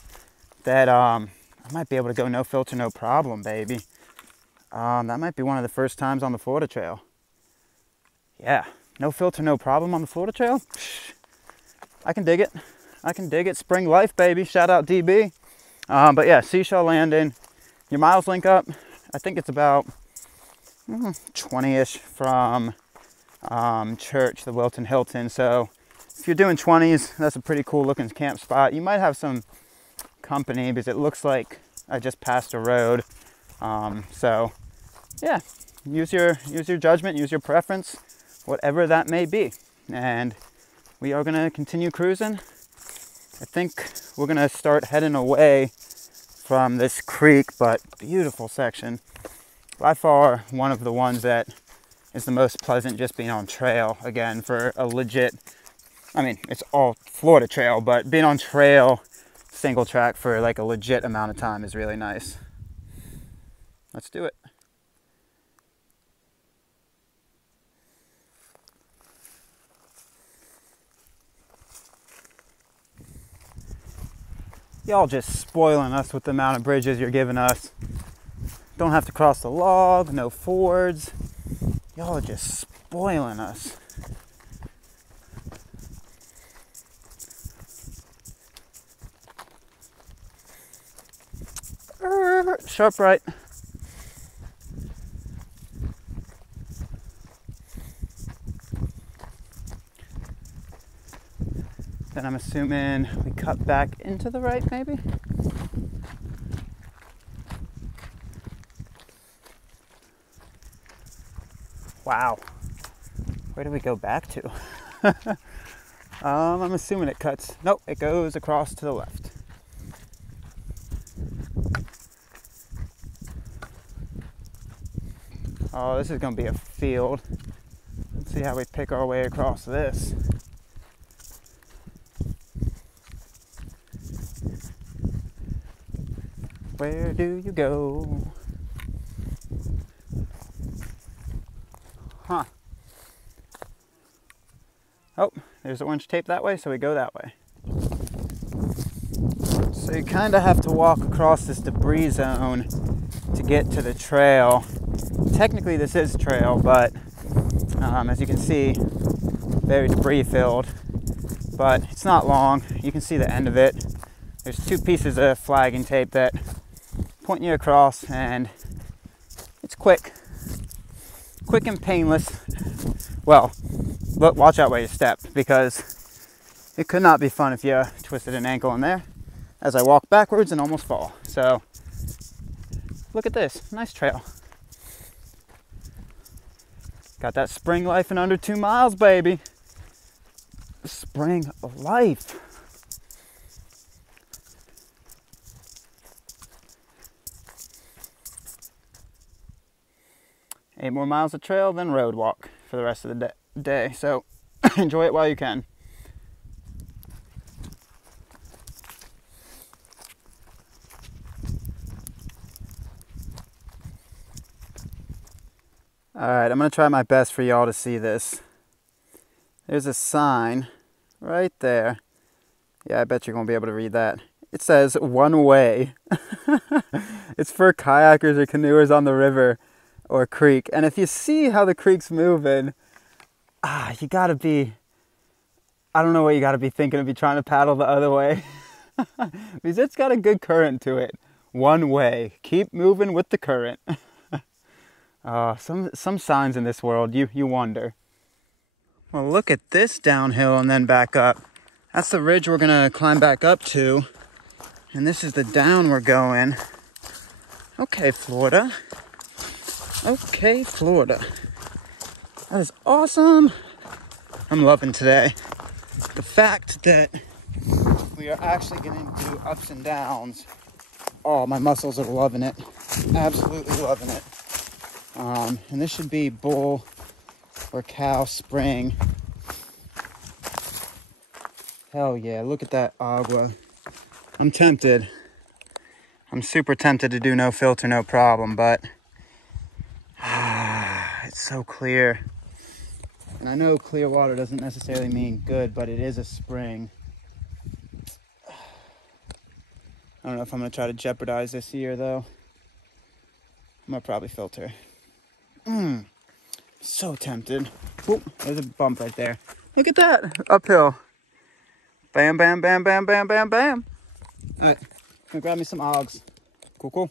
that I might be able to go no filter, no problem, baby. That might be one of the first times on the Florida Trail. Yeah, no filter, no problem on the Florida Trail. I can dig it. I can dig it. Spring life, baby. Shout out DB. But yeah, Seashell Landing. Your miles link up. I think it's about 20-ish from Church, the Wilton Hilton. So if you're doing 20s, that's a pretty cool looking camp spot. You might have some company because it looks like I just passed a road. So yeah, use your judgment, use your preference, whatever that may be. And we are gonna continue cruising. I think we're gonna start heading away from this creek, but beautiful section. By far one of the ones that is the most pleasant just being on trail again for a legit, I mean, it's all Florida trail, but being on trail single track for like a legit amount of time is really nice. Let's do it. Y'all just spoiling us with the amount of bridges you're giving us. Don't have to cross the log, no fords. Y'all are just spoiling us. Sharp right. Then I'm assuming we cut back into the right, maybe? Wow. Where do we go back to? I'm assuming it cuts. Nope, it goes across to the left. Oh, this is going to be a field. Let's see how we pick our way across this. Where do you go? Huh. Oh, there's orange tape that way, so we go that way. So you kind of have to walk across this debris zone to get to the trail. Technically this is trail, but as you can see, very debris filled. But it's not long. You can see the end of it. There's two pieces of flagging tape that point you across, and it's quick and painless. Well, but watch out where you step, because it could not be fun if you twisted an ankle in there as I walk backwards and almost fall. So look at this, nice trail. Got that spring life in under 2 miles, baby. Spring life. Eight more miles of trail, then road walk for the rest of the day. So enjoy it while you can. Alright, I'm going to try my best for y'all to see this. There's a sign right there. Yeah, I bet you're going to be able to read that. It says one way. It's for kayakers or canoers on the river or creek. And if you see how the creek's moving, you gotta be, I don't know what you gotta be thinking if you're trying to paddle the other way. Because it's got a good current to it. One way. Keep moving with the current. Some signs in this world, you wonder. Well, look at this downhill and then back up. That's the ridge we're gonna climb back up to. And this is the down we're going. Okay, Florida. Okay, Florida. That is awesome. I'm loving today. The fact that we are actually getting to do ups and downs. Oh, my muscles are loving it. Absolutely loving it. And this should be bull or cow spring. Hell yeah, look at that agua. I'm tempted. I'm super tempted to do no filter, no problem, but it's so clear. And I know clear water doesn't necessarily mean good, but it is a spring. I don't know if I'm gonna try to jeopardize this year though. I'm gonna probably filter. So tempted. Oop, there's a bump right there. Look at that, uphill. Bam, bam, bam, bam, bam, bam, bam. All right, gonna grab me some Ogs. Cool.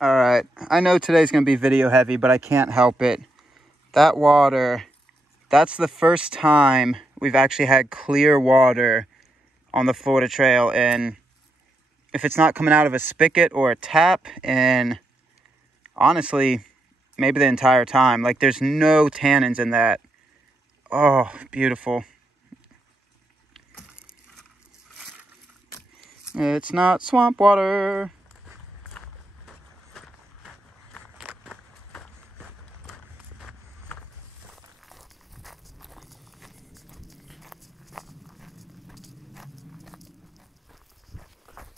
All right, I know today's gonna be video heavy, but I can't help it. That water, that's the first time we've actually had clear water on the Florida Trail. And if it's not coming out of a spigot or a tap, and honestly, maybe the entire time, like there's no tannins in that. Oh, beautiful. It's not swamp water.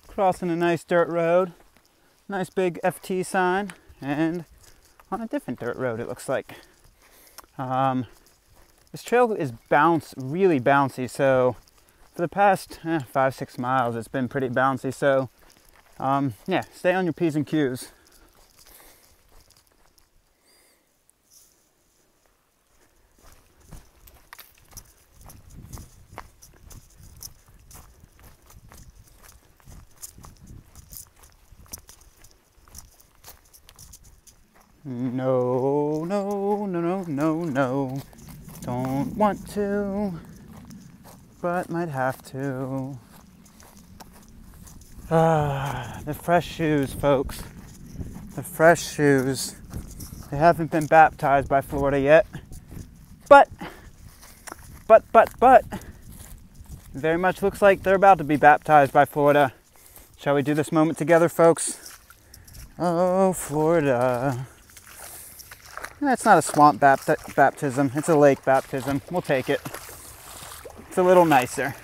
Crossing a nice dirt road. Nice big FT sign. And on a different dirt road, it looks like. This trail is really bouncy, so for the past 5-6 miles, it's been pretty bouncy. So, yeah, stay on your P's and Q's. No, no, no, no, no, no. Don't want to, but might have to. The fresh shoes, folks. The fresh shoes. They haven't been baptized by Florida yet. But, very much looks like they're about to be baptized by Florida. Shall we do this moment together, folks? Oh, Florida. It's not a swamp baptism. It's a lake baptism. We'll take it. It's a little nicer.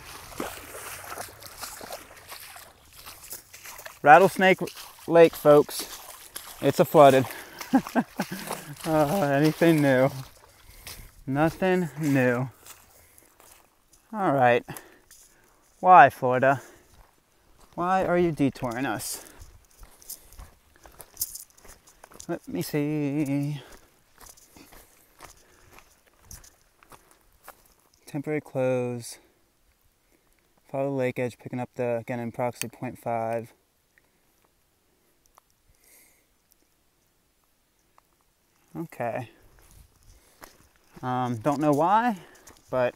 Rattlesnake Lake, folks. It's a flooded. Anything new? Nothing new. All right. Why, Florida? Why are you detouring us? Let me see. Temporary close. Follow the lake edge, picking up again in approximately 0.5. Okay. Don't know why, but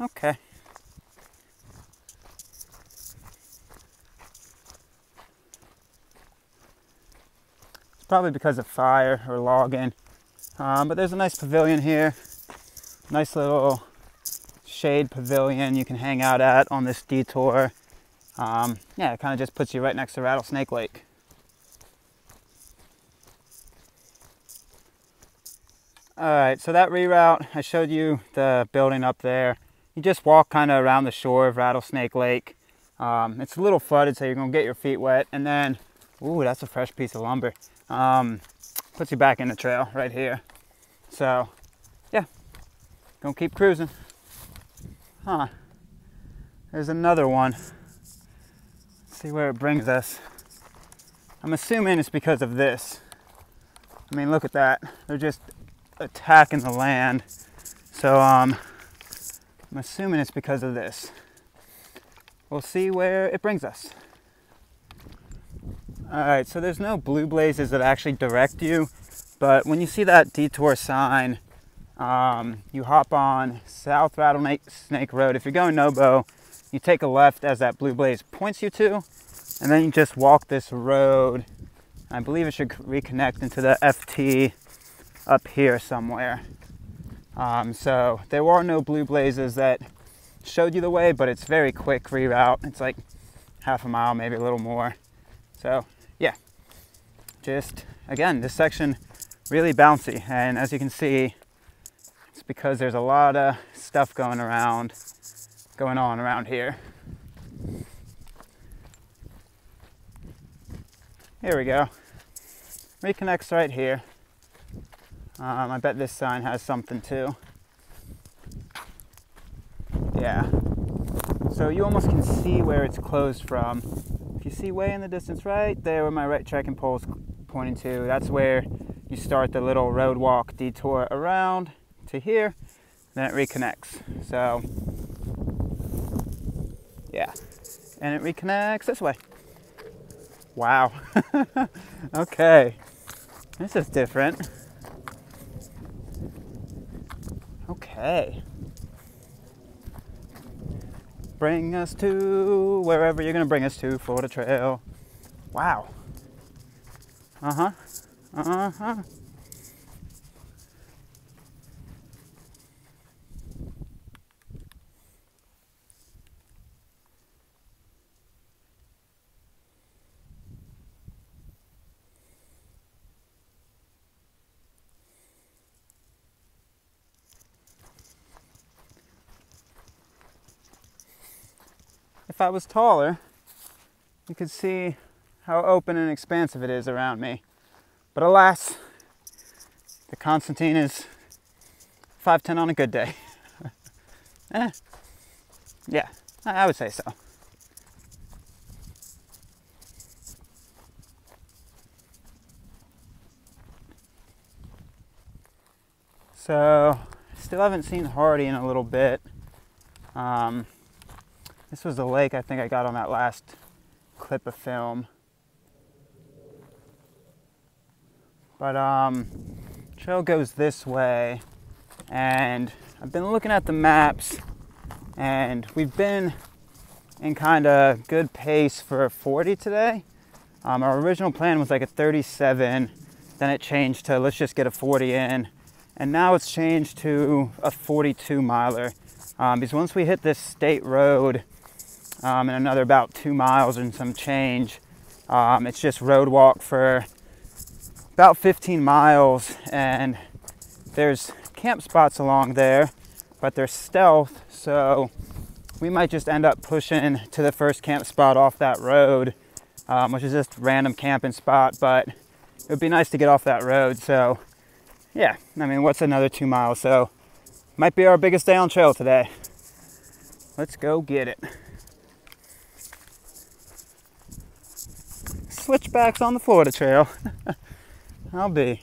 okay. It's probably because of fire or logging. But there's a nice pavilion here. Nice little shade pavilion you can hang out at on this detour. Yeah, it kind of just puts you right next to Rattlesnake Lake. Alright, so that reroute, I showed you the building up there. You just walk kind of around the shore of Rattlesnake Lake. It's a little flooded, so you're going to get your feet wet. And then, ooh, that's a fresh piece of lumber. Puts you back in the trail right here. So, yeah, gonna keep cruising. There's another one. See where it brings us. I'm assuming it's because of this. I mean, look at that. They're just attacking the land. So I'm assuming it's because of this. We'll see where it brings us. All right, so there's no blue blazes that actually direct you, but when you see that detour sign, you hop on South Rattlesnake Road. If you're going Nobo, you take a left as that blue blaze points you to, and then you just walk this road. I believe it should reconnect into the FT up here somewhere. So there are no blue blazes that showed you the way, but it's very quick reroute. It's like half a mile, maybe a little more. So yeah, just again, this section really bouncy, and as you can see, it's because there's a lot of stuff going on around here. Here we go. Reconnects right here. I bet this sign has something too. Yeah. So you almost can see where it's closed from. If you see way in the distance right there where my right tracking pole is pointing to, that's where you start the little road walk detour around to here, then it reconnects. So yeah, and it reconnects this way. Wow. Okay, this is different. Okay, bring us to wherever you're gonna bring us to. Florida Trail. Wow. If I was taller, you could see how open and expansive it is around me. But alas, the Constantine is 5'10" on a good day. Yeah, I would say so. So, still haven't seen Hardy in a little bit. This was the lake I think I got on that last clip of film. But trail goes this way, and I've been looking at the maps, and we've been in kind of good pace for a 40 today. Our original plan was like a 37, then it changed to let's just get a 40 in, and now it's changed to a 42 miler. Because once we hit this state road in another about 2 miles and some change, it's just road walk for about 15 miles, and there's camp spots along there, but they're stealth, so we might just end up pushing to the first camp spot off that road, which is just a random camping spot, but it would be nice to get off that road. So yeah, I mean, what's another 2 miles? So might be our biggest day on trail today. Let's go get it. Switchbacks on the Florida Trail. I'll be.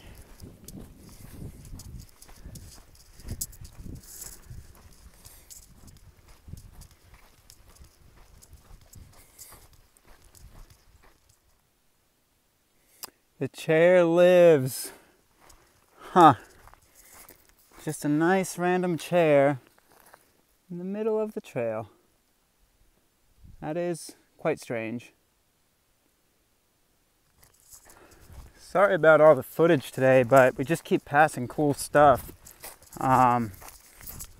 The chair lives. Huh. Just a nice random chair in the middle of the trail. That is quite strange. Sorry about all the footage today, but we just keep passing cool stuff.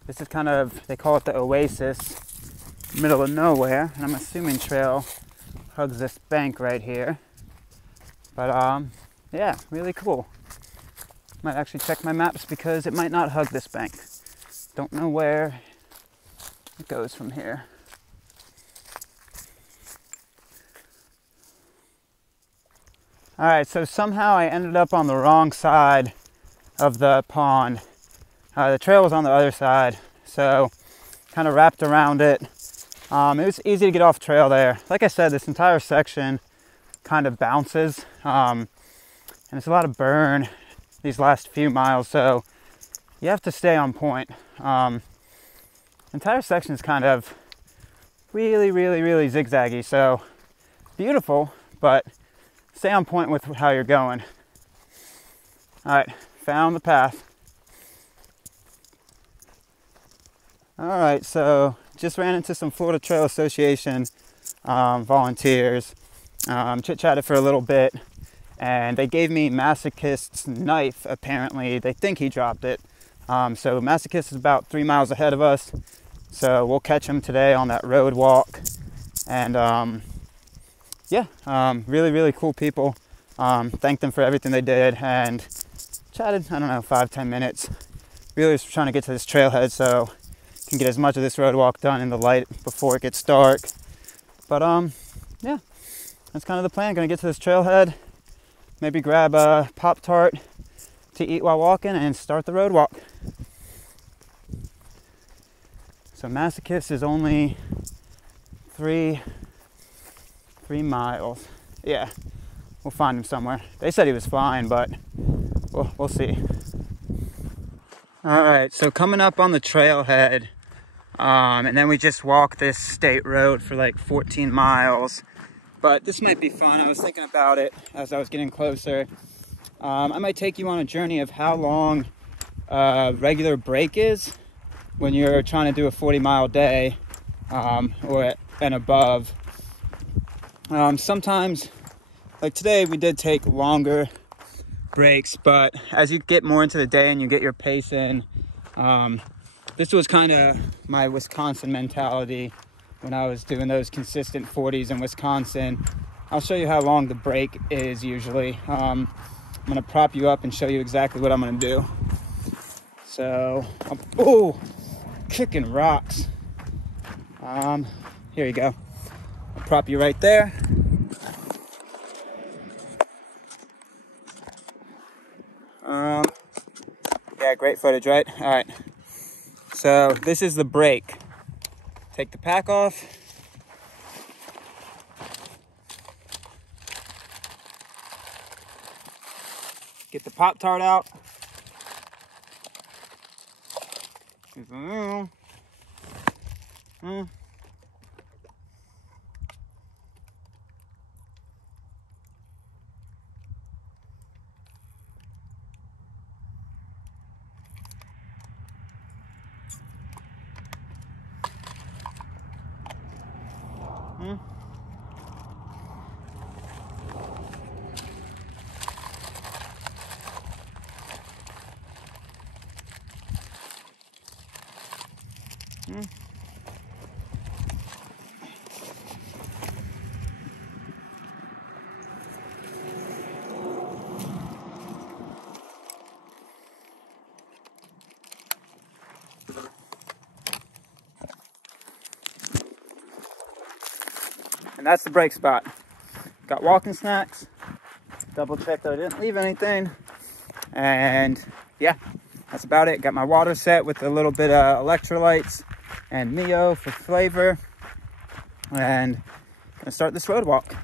This is kind of, they call it the oasis, middle of nowhere, and I'm assuming trail hugs this bank right here. But yeah, really cool. Might actually check my maps because it might not hug this bank. Don't know where it goes from here. All right, so somehow I ended up on the wrong side of the pond. The trail was on the other side, so kind of wrapped around it, It was easy to get off trail there. Like I said, this entire section kind of bounces, and it's a lot of burn these last few miles, so you have to stay on point. Entire section is kind of really zigzaggy, so beautiful, but stay on point with how you're going. All right, found the path. All right, so just ran into some Florida Trail Association volunteers, chit-chatted for a little bit, and they gave me Masochist's knife. Apparently, they think he dropped it. So Masochist is about 3 miles ahead of us, so we'll catch him today on that road walk. And really cool people. Thanked them for everything they did and chatted, I don't know, 5-10 minutes. Really was trying to get to this trailhead so can get as much of this road walk done in the light before it gets dark. But yeah, that's kind of the plan. Gonna get to this trailhead, maybe grab a Pop-Tart to eat while walking and start the road walk. So Masochist is only 3 miles. Yeah, we'll find him somewhere. They said he was fine, but we'll see. All right, so coming up on the trailhead, and then we just walk this state road for like 14 miles. But this might be fun. I was thinking about it as I was getting closer. I might take you on a journey of how long a regular break is when you're trying to do a 40-mile day, and above. Sometimes, like today, we did take longer breaks, but as you get more into the day and you get your pace in, this was kind of my Wisconsin mentality when I was doing those consistent 40s in Wisconsin. I'll show you how long the break is usually. I'm going to prop you up and show you exactly what I'm going to do. So, kicking rocks. Here you go. I'll prop you right there. Yeah, great footage, right? All right. So this is the break. Take the pack off. Get the Pop-Tart out. And that's the break spot. Got walking snacks. Double checked that I didn't leave anything. And yeah, that's about it. Got my water set with a little bit of electrolytes and Mio for flavor. And gonna start this road walk.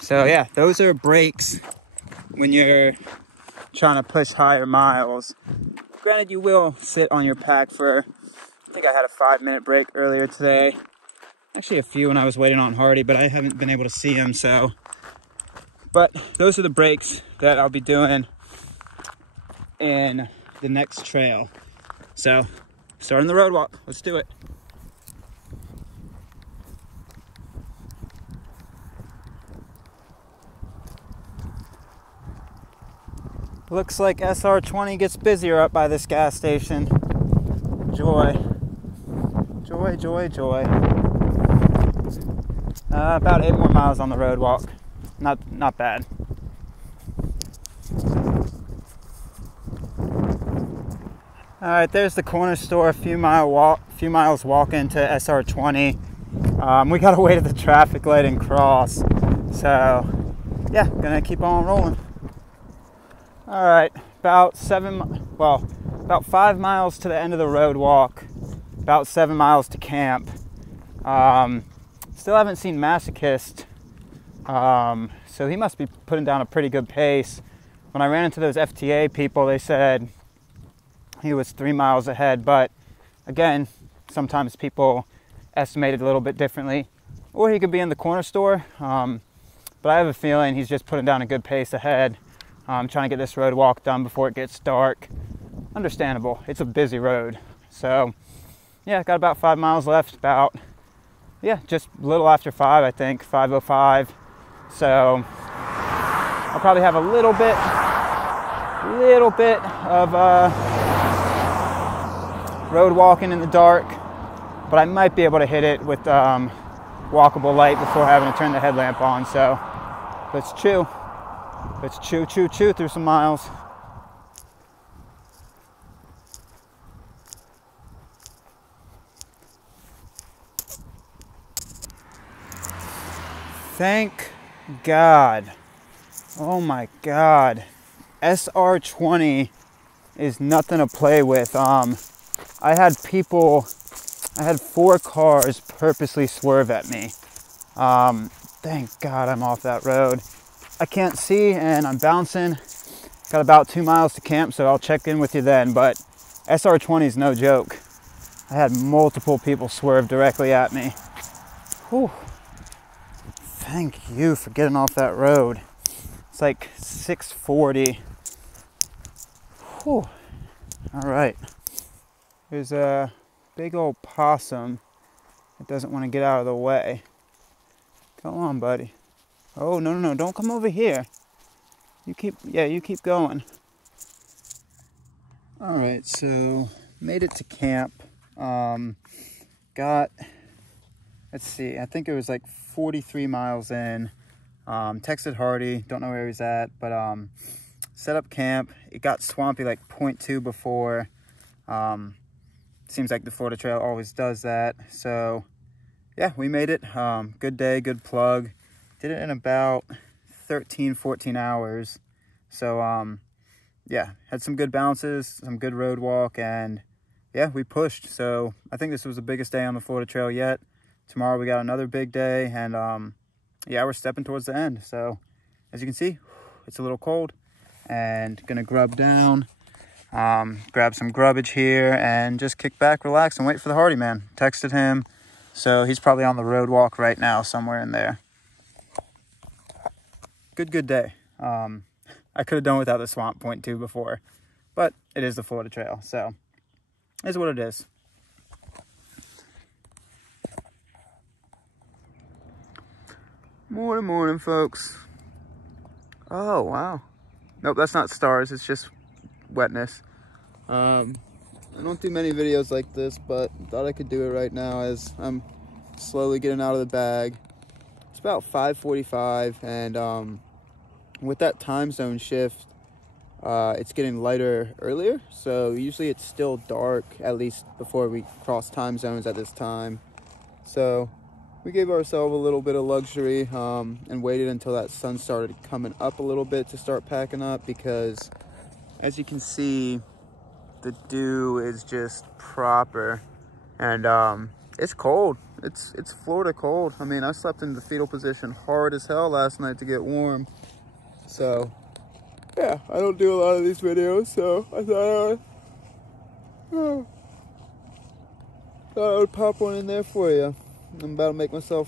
So yeah, those are breaks when you're trying to push higher miles. Granted, you will sit on your pack for, I think I had a 5-minute break earlier today. Actually a few when I was waiting on Hardy, but I haven't been able to see him, so. But those are the breaks that I'll be doing in the next trail. So, starting the road walk, let's do it. Looks like SR20 gets busier up by this gas station. Joy. Joy, joy, joy. About 8 more miles on the road walk. Not bad. All right, there's the corner store. A few miles walking to SR20. We gotta wait at the traffic light and cross. So, yeah, gonna keep on rolling. All right, about 5 miles to the end of the road walk. About 7 miles to camp. Still haven't seen Masochist, so he must be putting down a pretty good pace. When I ran into those FTA people, they said he was 3 miles ahead, but again, sometimes people estimate it a little bit differently. Or he could be in the corner store, but I have a feeling he's just putting down a good pace ahead, trying to get this road walk done before it gets dark. Understandable, it's a busy road. So yeah, got about 5 miles left, just a little after 5, I think, 5:05. So I'll probably have a little bit of road walking in the dark, but I might be able to hit it with walkable light before having to turn the headlamp on. So let's chew through some miles. Thank God. Oh my God. SR20 is nothing to play with. I had 4 cars purposely swerve at me. Thank God I'm off that road. I can't see and I'm bouncing. Got about 2 miles to camp, so I'll check in with you then. But SR20 is no joke. I had multiple people swerve directly at me. Whew. Thank you for getting off that road. It's like 6:40. Whew. All right. There's a big old possum that doesn't want to get out of the way. Come on, buddy. Oh, no, don't come over here. You keep going. All right, so made it to camp. Let's see, I think it was like 43 miles in. Texted Hardy, don't know where he's at, but set up camp. It got swampy like 0.2 before. Seems like the Florida Trail always does that. So yeah, we made it. Good day, good plug. Did it in about 13-14 hours. So yeah, had some good bounces, some good road walk, and yeah, we pushed. So I think this was the biggest day on the Florida Trail yet. Tomorrow we got another big day, and yeah, we're stepping towards the end. So as you can see, it's a little cold, and gonna grub down, grab some grubbage here, and just kick back, relax, and wait for the Hardy man. Texted him, so he's probably on the road walk right now, somewhere in there. Good day. I could have done without the swamp 0.2 before, but it is the Florida Trail, so it is what it is. Morning, folks. Oh, wow. Nope, that's not stars. It's just wetness. I don't do many videos like this, but thought I could do it right now as I'm slowly getting out of the bag. It's about 5:45, and with that time zone shift, it's getting lighter earlier. So usually it's still dark, at least before we cross time zones at this time. So we gave ourselves a little bit of luxury and waited until that sun started coming up a little bit to start packing up, because as you can see, the dew is just proper, and it's cold. It's Florida cold. I mean, I slept in the fetal position hard as hell last night to get warm. So yeah, I don't do a lot of these videos, so I thought I would pop one in there for you. I'm about to make myself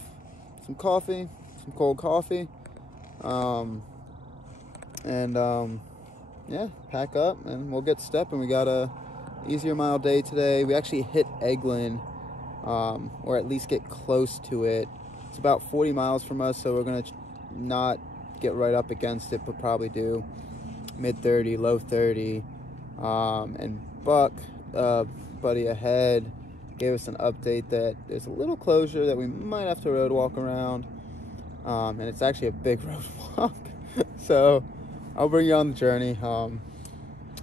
some coffee, some cold coffee, yeah, pack up and we'll get stepping. We got a easier mile day today. We actually hit Eglin, or at least get close to it. It's about 40 miles from us, so we're gonna not get right up against it, but probably do mid 30, low 30. And Buck, buddy ahead, gave us an update that there's a little closure that we might have to road walk around, and it's actually a big road walk. So I'll bring you on the journey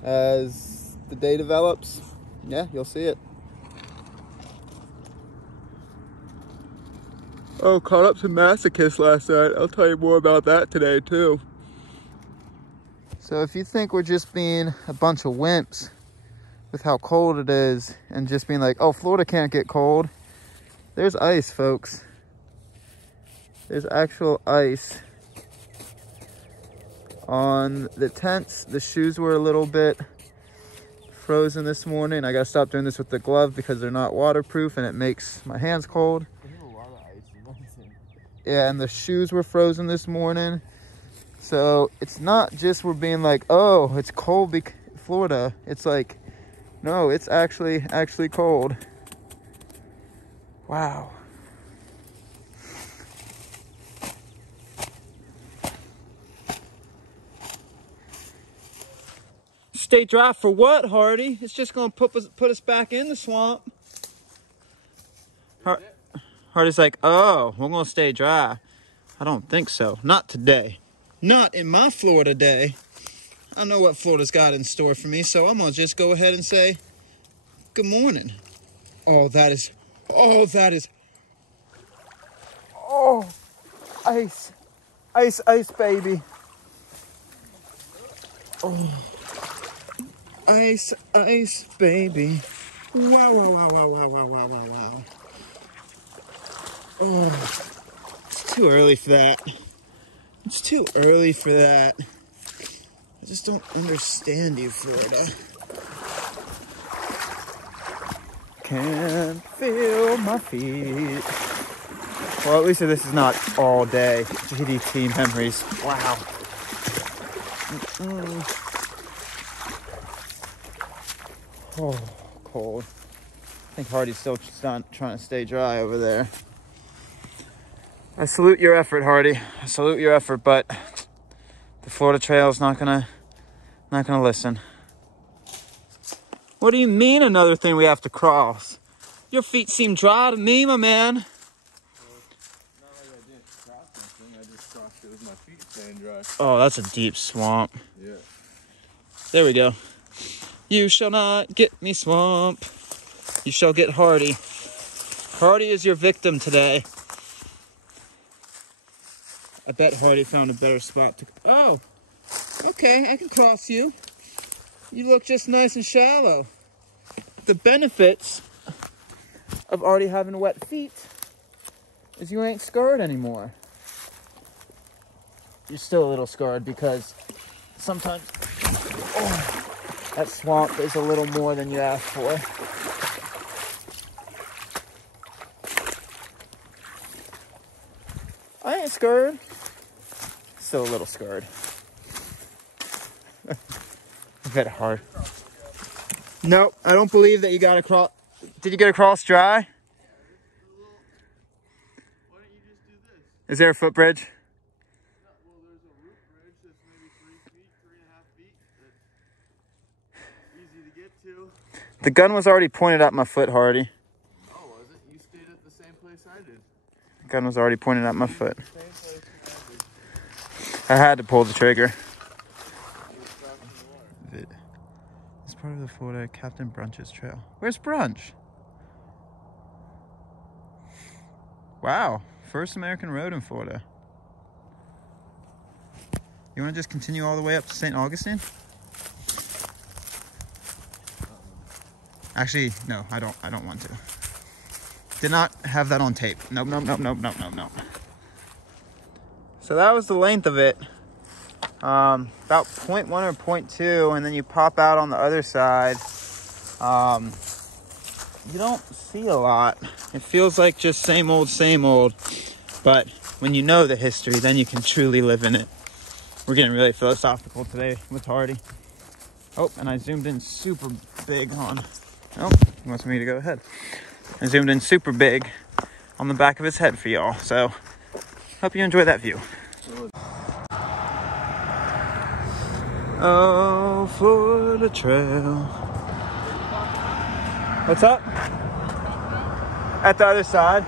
as the day develops. Yeah, you'll see it. Oh, caught up some masochists last night. I'll tell you more about that today too. So if you think we're just being a bunch of wimps with how cold it is and just being like, oh, Florida can't get cold, There's ice, folks. There's actual ice on the tents. The shoes were a little bit frozen this morning. I gotta stop doing this with the glove because they're not waterproof and it makes my hands cold. There's a lot of ice in Mountain. Yeah, and the shoes were frozen this morning. So it's not just we're being like, oh, it's cold Florida. It's like, no, it's actually cold. Wow. Stay dry for what, Hardy? It's just gonna put us back in the swamp. Hardy's like, oh, we're gonna stay dry. I don't think so. Not today. Not in my Florida day. I know what Florida's got in store for me, so I'm gonna just go ahead and say, good morning. Oh, ice. Ice, baby. Oh. Ice, baby. Wow. Oh, it's too early for that. It's too early for that. I just don't understand you, Florida. Can't feel my feet. Well, at least this is not all day. GDT memories. Wow. Oh, cold. I think Hardy's still trying to stay dry over there. I salute your effort, Hardy. I salute your effort, but the Florida Trail's not gonna listen. What do you mean another thing we have to cross? Your feet seem dry to me, my man. Well, not like I didn't cross anything. I just crossed it with my feet staying dry. Oh, that's a deep swamp. Yeah. There we go. You shall not get me, swamp. You shall get Hardy. Hardy is your victim today. I bet Hardy found a better spot to... Oh, okay, I can cross you. You look just nice and shallow. The benefits of already having wet feet is you ain't scarred anymore. You're still a little scarred because sometimes that swamp is a little more than you asked for. I ain't scared. Still a little scared. A bit hard. Nope, I don't believe that you got across. Did you get across dry? Why don't you just do this? Is there a footbridge? No, well, there's a root bridge that's maybe 3 feet, 3.5 feet. That's easy to get to. The gun was already pointed at my foot, Hardy. Oh, was it? You stayed at the same place I did. The gun was already pointed at my foot. Same place I had to pull the trigger. you were crossing the water. It's part of the Florida Captain Brunch's trail. Where's Brunch? Wow, first American road in Florida. You want to just continue all the way up to St. Augustine? Actually, no, I don't want to. Did not have that on tape. Nope. So that was the length of it. About 0.1 or 0.2, and then you pop out on the other side. You don't see a lot. It feels like just same old, but when you know the history, then you can truly live in it. We're getting really philosophical today with Hardy. Oh, and I zoomed in super big on... Oh, he wants me to go ahead. I zoomed in super big on the back of his head for y'all, so hope you enjoy that view. Oh, Florida Trail. What's up? At the other side.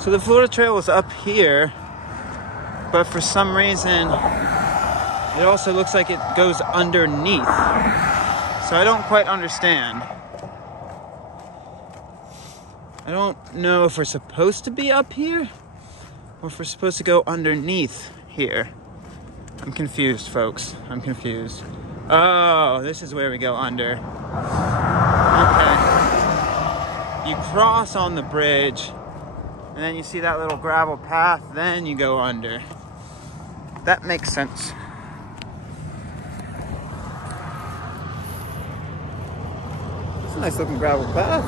So the Florida Trail was up here, but for some reason, it also looks like it goes underneath. So I don't quite understand. I don't know if we're supposed to be up here or if we're supposed to go underneath here. I'm confused, folks. I'm confused. Oh, this is where we go under. Okay. You cross on the bridge, and then you see that little gravel path, then you go under. That makes sense. It's a nice looking gravel path.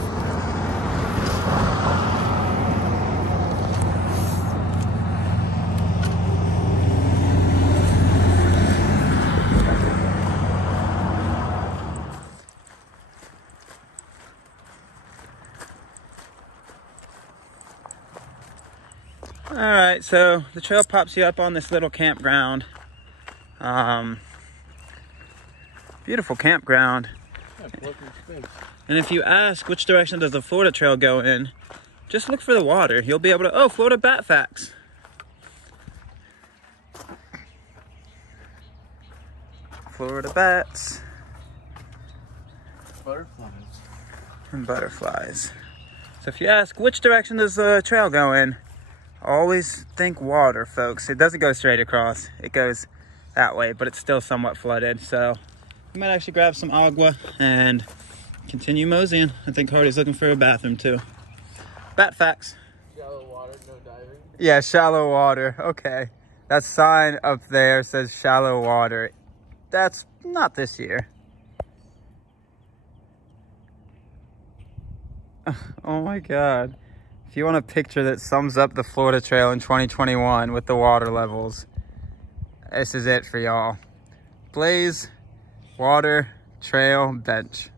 All right, so the trail pops you up on this little campground. Beautiful campground. And if you ask which direction does the Florida Trail go in, just look for the water. You'll be able to, oh, Florida Bat Facts. Florida bats. Butterflies. And butterflies. So if you ask which direction does the trail go in, always think water, folks. It doesn't go straight across. It goes that way, but it's still somewhat flooded. So you might actually grab some agua and continue moseying. I think Hardy's looking for a bathroom too. Bat facts. Shallow water, no diving. Yeah, shallow water. Okay. That sign up there says shallow water. That's not this year. Oh my God. If you want a picture that sums up the Florida Trail in 2021 with the water levels, this is it for y'all. Blaze, water, trail, bench.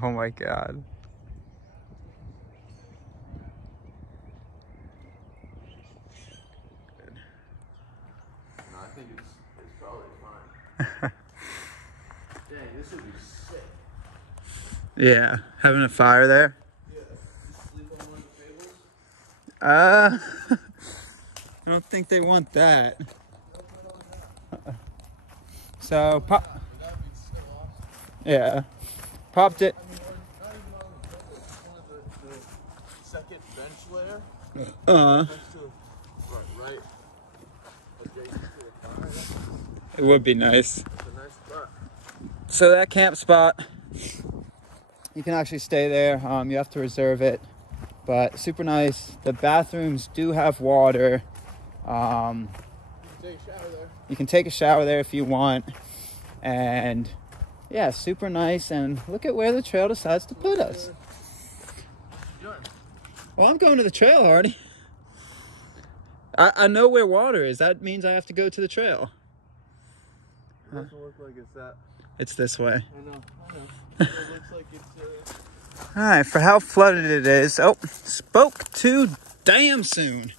Oh my God. No, I think it's probably fine. Dang, this would be sick. Yeah, having a fire there. I don't think they want that. So, pop. Yeah, popped it. Second bench layer. Right adjacent to the fire. It would be nice. It's a nice spot. So that camp spot, you can actually stay there. You have to reserve it. But super nice. The bathrooms do have water. You can take a shower there if you want. And yeah, super nice. And look at where the trail decides to put us. Well, I'm going to the trail, Hardy. I know where water is. That means I have to go to the trail. It doesn't look like it's that. It's this way. I know. It looks like it's All right, for how flooded it is. Oh, spoke too damn soon.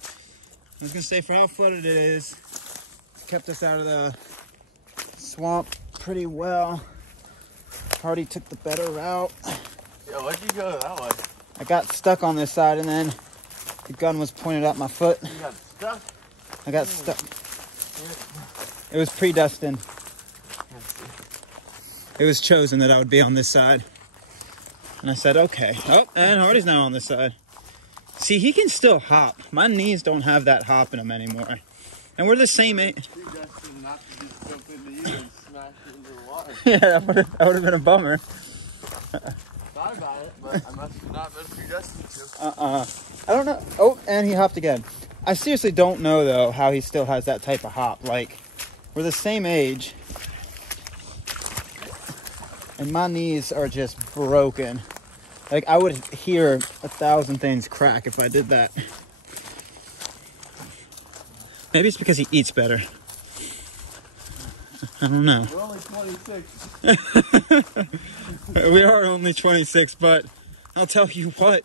I was gonna say for how flooded it is, kept us out of the swamp pretty well. Hardy took the better route. Yeah, why'd you go that way? I got stuck on this side and then the gun was pointed at my foot. You got stuck? I got stuck. It was predestined. It was chosen that I would be on this side. And I said, okay. Oh, and Hardy's now on this side. See, he can still hop. My knees don't have that hop in them anymore. And we're the same age. Predestined not to just jump into you and smash it into the water. Yeah, that would have been a bummer. Thought about it, but I must have not been predestined to. I don't know. Oh, and he hopped again. I seriously don't know, though, how he still has that type of hop. Like, we're the same age. And my knees are just broken. Like, I would hear 1,000 things crack if I did that. Maybe it's because he eats better. I don't know. We're only 26. We are only 26, but I'll tell you what.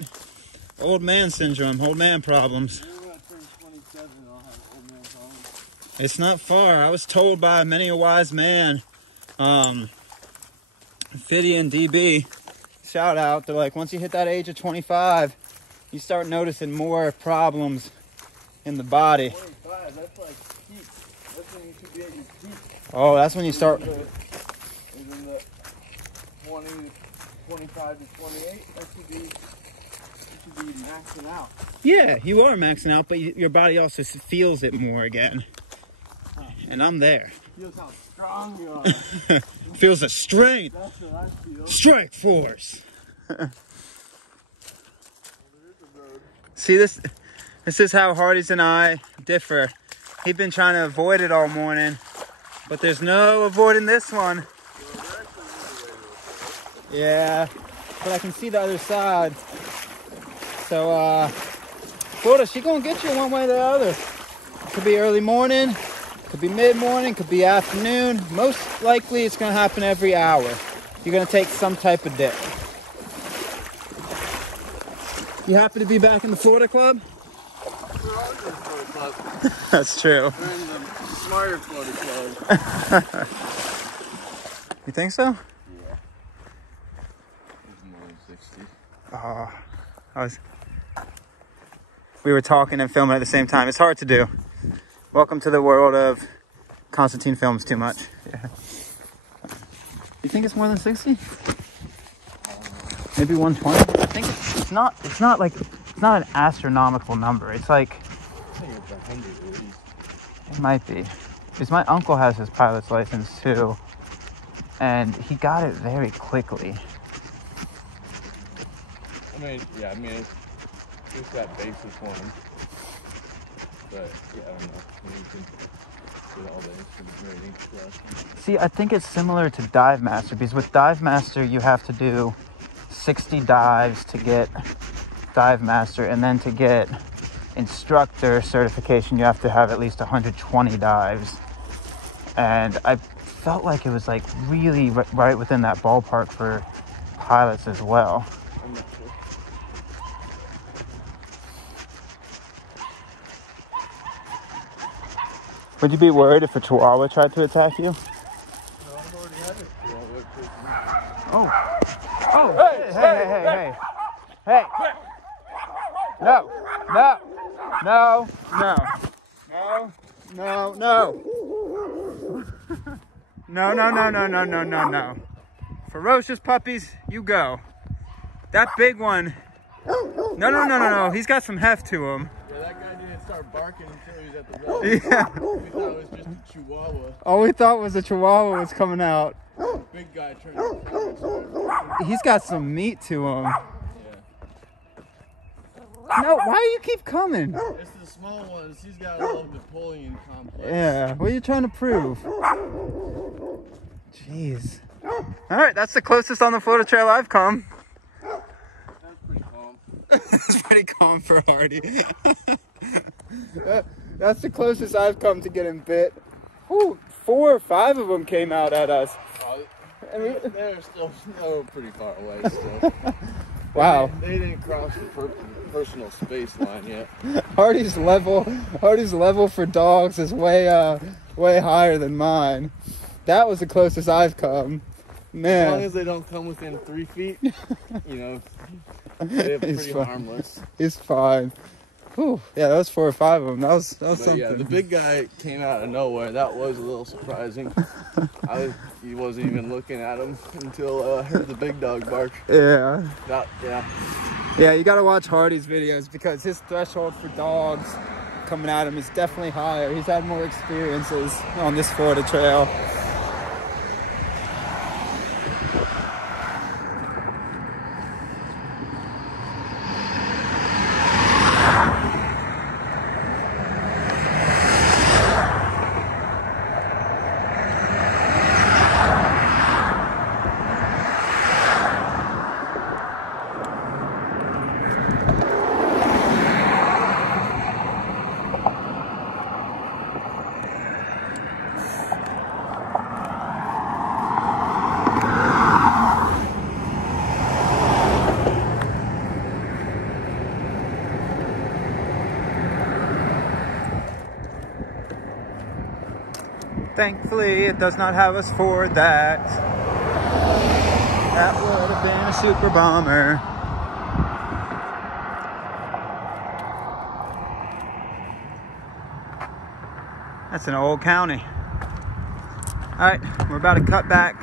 Old man syndrome, old man problems. You're going to turn 27 and I'll have old man problems. It's not far. I was told by many a wise man, Fiddy and DB, shout out, they're like, once you hit that age of 25, you start noticing more problems in the body. 25, that's like peak. That's when you should be at your peak. Oh, that's when you start. And then the 20 to 25 to 28, that should be maxing out. Yeah, you are maxing out, but your body also feels it more again. And I'm there. Feels how strong you are. Feels a strength. That's what I feel. Strike force. See, this is how Hardy's and I differ. He's been trying to avoid it all morning, but there's no avoiding this one. Yeah, but I can see the other side. So, Florida, she gonna get you one way or the other. Could be early morning, could be mid-morning, could be afternoon. Most likely it's gonna happen every hour. You're gonna take some type of dip. You happy to be back in the Florida Club? We're all in the Florida Club. That's true. We're in the smarter Florida Club. You think so? Yeah. It's more than 60. We were talking and filming at the same time. It's hard to do. Welcome to the world of Constantine films too much. Yeah. You think it's more than 60? Maybe 120? I think it's not an astronomical number. It's like, I think it's 100 at least. it might be. Because my uncle has his pilot's license too, and he got it very quickly. It's that basic one. But yeah, I don't know. You can get all the instrument ratings plus. See, I think it's similar to Dive Master, because with Dive Master you have to do 60 dives to get Dive Master, and then to get instructor certification you have to have at least 120 dives. And I felt like it was like really right within that ballpark for pilots as well. I'm not sure. Would you be worried if a chihuahua tried to attack you? No, I've already had it. Oh, hey. No. No. Ferocious puppies, you go. That big one. No. He's got some heft to him. Yeah, that guy didn't start barking until he was at the road. Yeah. We thought it was just a chihuahua. All we thought was a chihuahua was coming out. Big guy turned around. He's got some meat to him. Yeah. No, why do you keep coming? It's the small ones. He's got a little Napoleon complex. Yeah, what are you trying to prove? Jeez. Alright, that's the closest on the Florida Trail I've come. That's pretty calm. It's pretty calm for Hardy. That's the closest I've come to getting bit. Ooh, 4 or 5 of them came out at us. They're pretty far away still. Wow. They didn't cross the personal space line yet. Hardy's level for dogs is way higher than mine. That was the closest I've come. Man. As long as they don't come within 3 feet, they're pretty harmless. He's fine. Whew. Yeah, that was 4 or 5 of them. That was something. Yeah, the big guy came out of nowhere. That was a little surprising. He wasn't even looking at him until I heard the big dog bark. Yeah. Yeah, you gotta watch Hardy's videos because his threshold for dogs coming at him is definitely higher. He's had more experiences on this Florida trail. Thankfully, it does not have us for that. That would have been a super bomber. That's an old county. All right, we're about to cut back.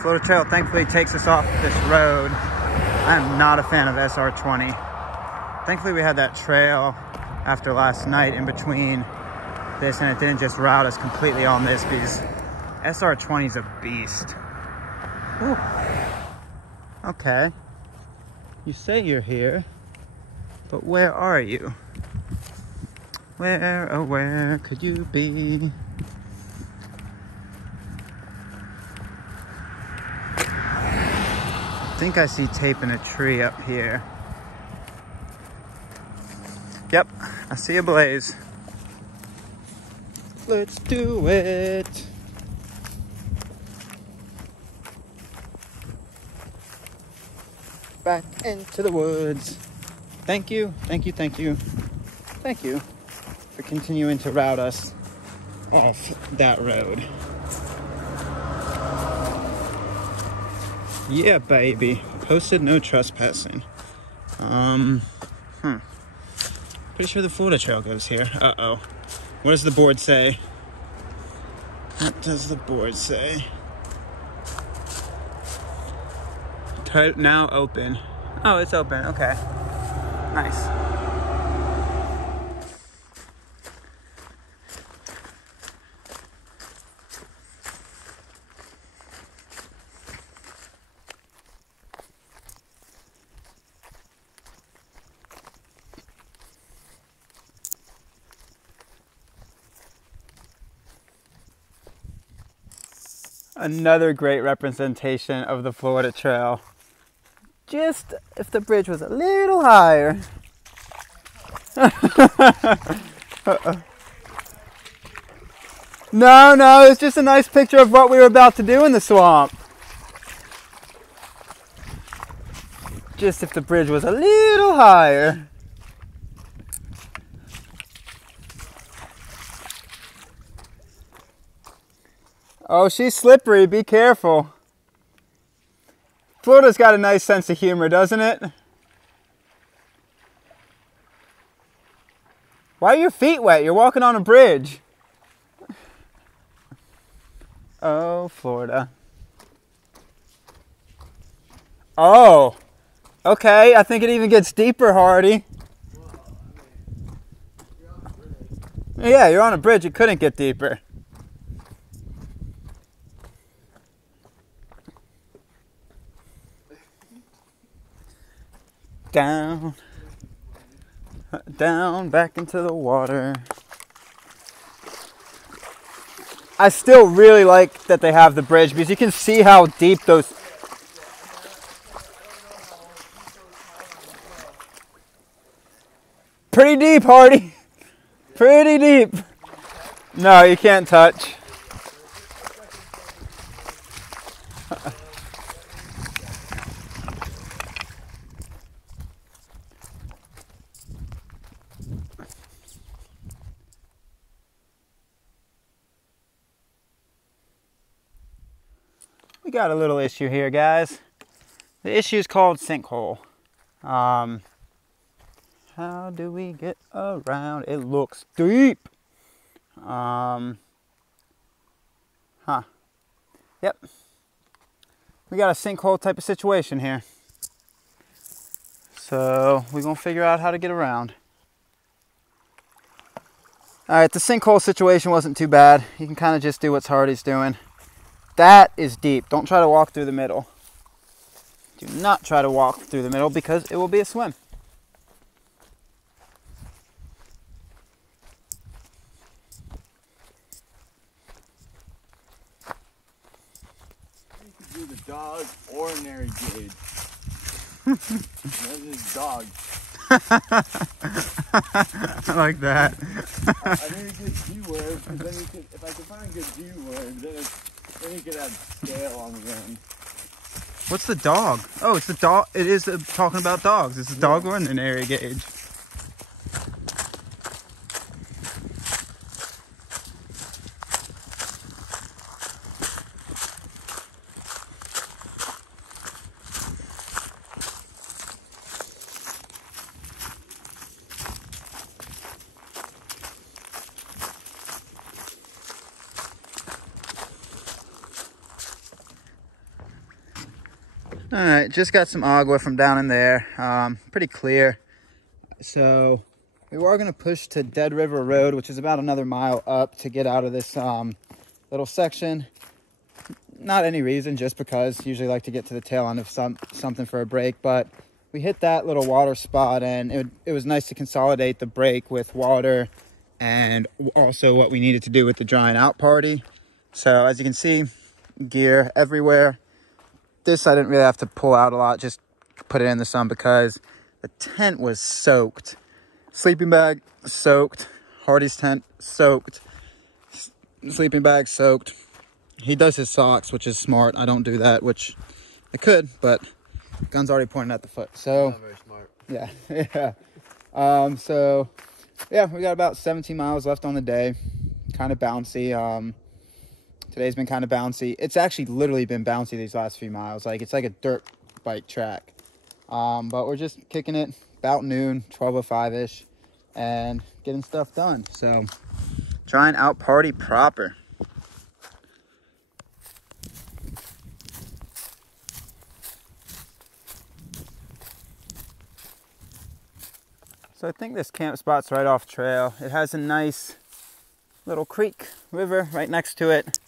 Florida Trail thankfully takes us off this road. I am not a fan of SR20. Thankfully, we had that trail after last night in between this, and it didn't just route us completely on this, because SR20's a beast. Ooh. Okay. You say you're here, but where are you? Where, oh where could you be? I think I see tape in a tree up here. Yep, I see a blaze. Let's do it. Back into the woods. Thank you, thank you, thank you. Thank you for continuing to route us off that road. Yeah, baby. Posted no trespassing. Pretty sure the Florida Trail goes here. Uh-oh. What does the board say? What does the board say? Now open. Oh, it's open. Okay. Nice. Another great representation of the Florida Trail. Just if the bridge was a little higher. No, it's just a nice picture of what we were about to do in the swamp. Just if the bridge was a little higher. Oh, she's slippery. Be careful. Florida's got a nice sense of humor, doesn't it? Why are your feet wet? You're walking on a bridge. Oh, Florida. Oh, okay. I think it even gets deeper, Hardy. Yeah, you're on a bridge. It couldn't get deeper. Down, down, back into the water. I still really like that they have the bridge because you can see how deep those... Pretty deep, Hardy. Pretty deep. No, you can't touch. We got a little issue here, guys. The issue is called Sinkhole. How do we get around? It looks deep. Yep. We got a sinkhole type of situation here. So we're gonna figure out how to get around. All right, the sinkhole situation wasn't too bad. You can kind of just do what Hardy's doing. That is deep. Don't try to walk through the middle. Do not try to walk through the middle because it will be a swim. You could do the dog ordinary gauge. That is dog. I like that. I need a good G word, because then you could, if I could find a good G word, then you could have scale on the end. What's the dog? Oh, it's the dog. It is talking about dogs. It's a dog ordinary gauge. All right, just got some agua from down in there. Pretty clear. So we were going to push to Dead River Road, which is about another mile up to get out of this little section. not any reason, just because. Usually like to get to the tail end of something for a break, but we hit that little water spot, and it was nice to consolidate the break with water and also what we needed to do with the drying out party. So as you can see, gear everywhere. This I didn't really have to pull out a lot, just put it in the sun because the tent was soaked. Sleeping bag soaked, Hardy's tent soaked, sleeping bag soaked. He does his socks, which is smart. I don't do that, which I could, but gun's already pointing at the foot. So Not very smart. yeah, yeah. So yeah, we got about 17 miles left on the day. Kind of bouncy. Today's been kind of bouncy. It's actually literally been bouncy these last few miles. Like, it's like a dirt bike track. But we're just kicking it about noon, 12:05-ish, and getting stuff done. So, trying out party proper. So I think this camp spot's right off trail. It has a nice little creek, river right next to it.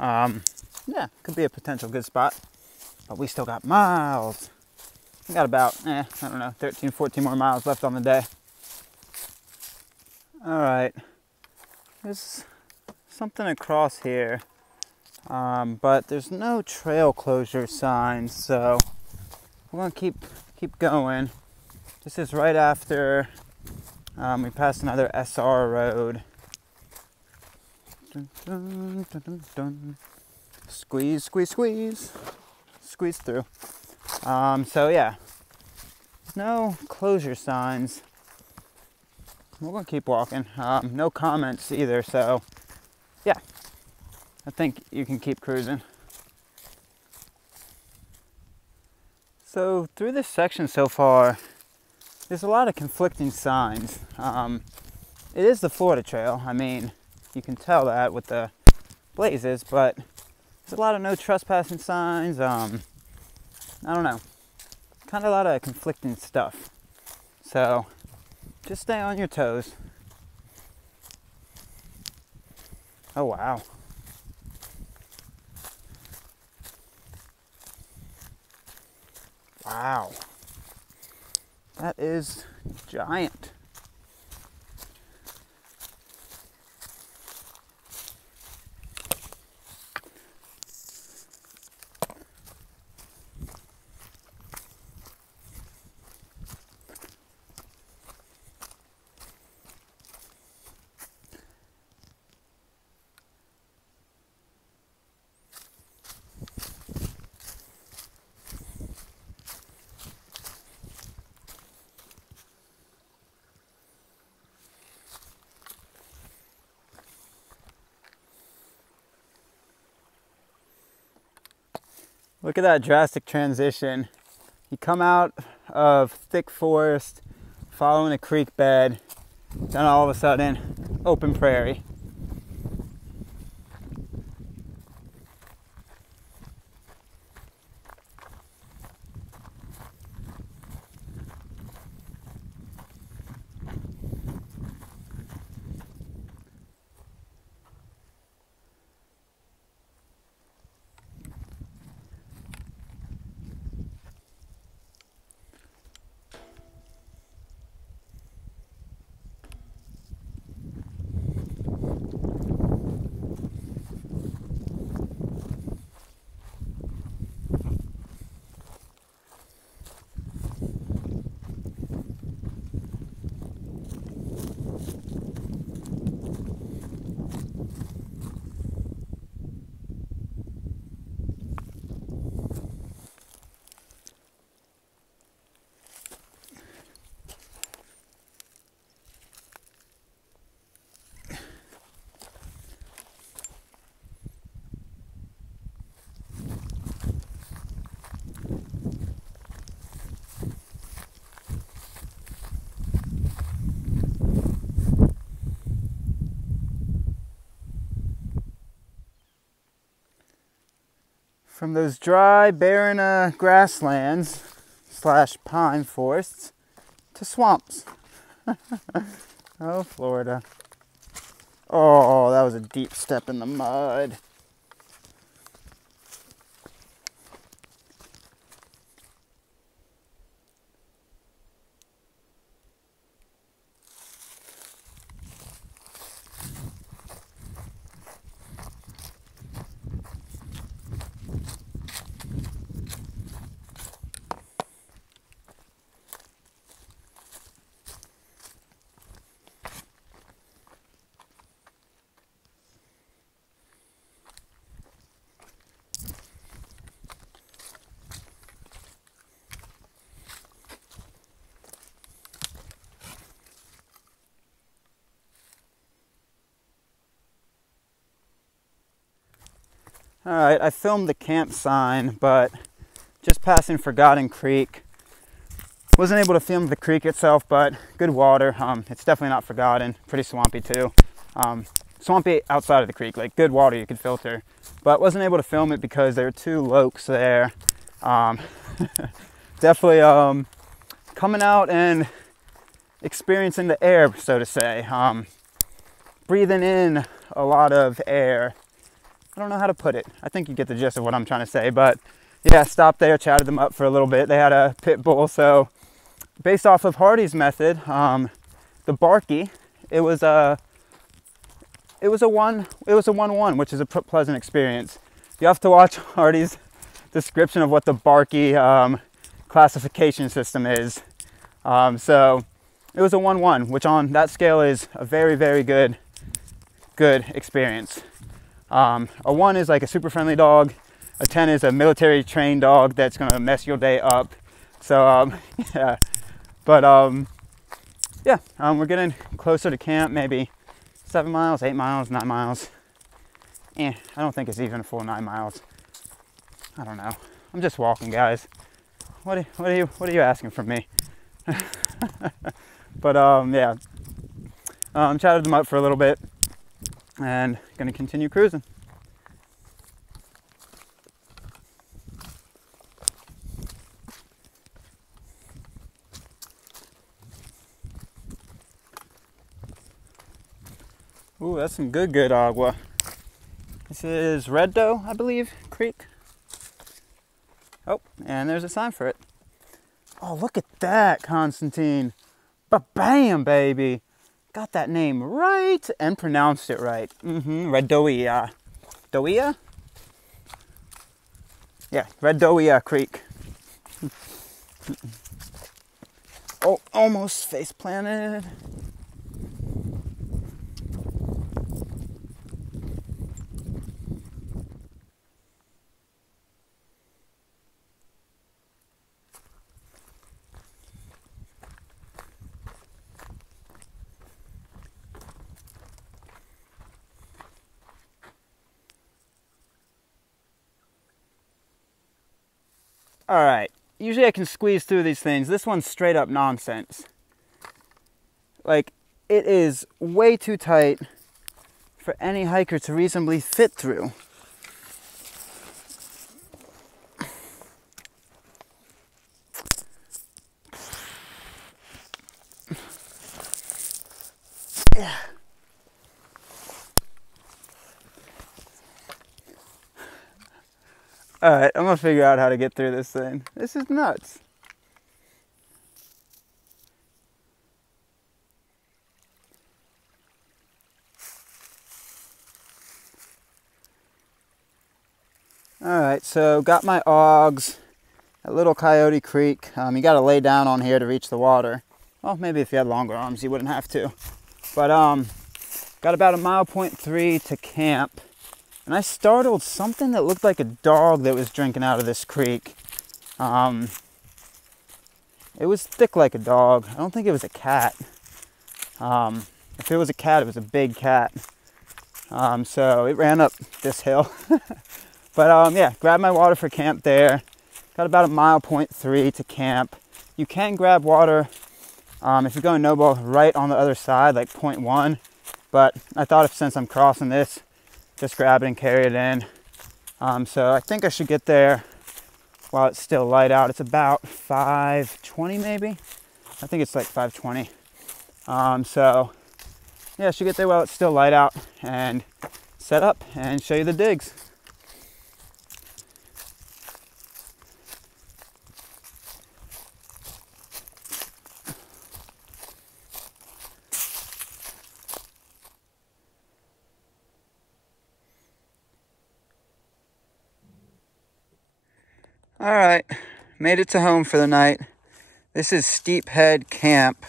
Yeah, could be a potential good spot, but we still got miles. We got about, I don't know, 13, 14 more miles left on the day. All right, there's something across here, but there's no trail closure signs, so we're gonna keep going. This is right after we passed another SR road. Dun, dun, dun, dun, dun. Squeeze, squeeze, squeeze. Squeeze through. So yeah, no closure signs. We're gonna keep walking. No comments either, so yeah, I think you can keep cruising. So through this section so far, there's a lot of conflicting signs. It is the Florida Trail. I mean, you can tell that with the blazes, but there's a lot of no trespassing signs. I don't know, kind of a lot of conflicting stuff. So just stay on your toes. Oh wow. Wow. That is giant. Look at that drastic transition. You come out of thick forest, following a creek bed, then all of a sudden, open prairie. From those dry, barren grasslands / pine forests to swamps. Oh, Florida. Oh, that was a deep step in the mud. All right, I filmed the camp sign, but just passing Forgotten Creek. Wasn't able to film the creek itself, but good water. It's definitely not forgotten. Pretty swampy too. Swampy outside of the creek, like good water you could filter. But wasn't able to film it because there were 2 lokes there. Definitely coming out and experiencing the air, so to say. Breathing in a lot of air. I don't know how to put it. I think you get the gist of what I'm trying to say. But yeah, stopped there, chatted them up for a little bit. They had a pit bull, so based off of Hardy's method, the Barky, it was a 1-1, which is a pleasant experience. You have to watch Hardy's description of what the Barky classification system is. So it was a 1-1, which on that scale is a very, very good experience. A 1 is like a super friendly dog. A 10 is a military trained dog that's gonna mess your day up. So yeah, but yeah, we're getting closer to camp, maybe 7 miles, 8 miles, 9 miles. I don't think it's even a full 9 miles. I don't know. I'm just walking, guys. What are you asking from me? But yeah, chatted them up for a little bit, and gonna continue cruising. Ooh, that's some good agua. This is Red Doe, I believe, creek. Oh, and there's a sign for it. Oh, look at that, Constantine. Ba-bam, baby. Got that name right and pronounced it right. Red Doe. Doea? Yeah, Red Doe Creek. Oh, almost face planted. All right, usually I can squeeze through these things. This one's straight up nonsense. Like, it is way too tight for any hiker to reasonably fit through. Yeah. Alright, I'm gonna figure out how to get through this thing. This is nuts. Alright, so got my augs at Little Coyote Creek. You gotta lay down on here to reach the water. Well, maybe if you had longer arms, you wouldn't have to. But got about 1.3 miles to camp. And I startled something that looked like a dog that was drinking out of this creek. It was thick like a dog. I don't think it was a cat. If it was a cat, it was a big cat. So it ran up this hill. But yeah, grabbed my water for camp there. Got about 1.3 miles to camp. You can grab water if you're going no-ball right on the other side, like 0.1. But I thought since I'm crossing this, just grab it and carry it in. So I think I should get there while it's still light out. It's about 5:20 maybe. I think it's like 5:20. So yeah, I should get there while it's still light out and set up and show you the digs. All right, made it to home for the night. This is Steep Head Camp.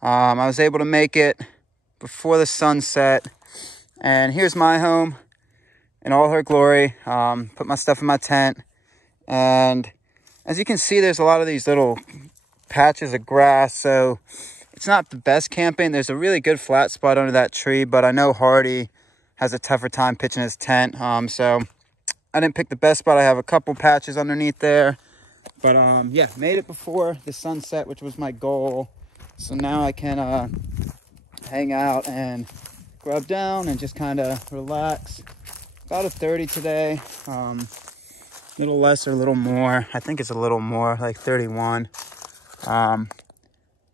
I was able to make it before the sunset. And here's my home in all her glory. Put my stuff in my tent. And as you can see, there's a lot of these little patches of grass. So it's not the best camping. There's a really good flat spot under that tree. But I know Hardy has a tougher time pitching his tent. So I didn't pick the best spot. I have a couple patches underneath there. But yeah, made it before the sunset, which was my goal. So now I can hang out and grub down and just kind of relax. About a 30 today. A little less or a little more. I think it's a little more, like 31.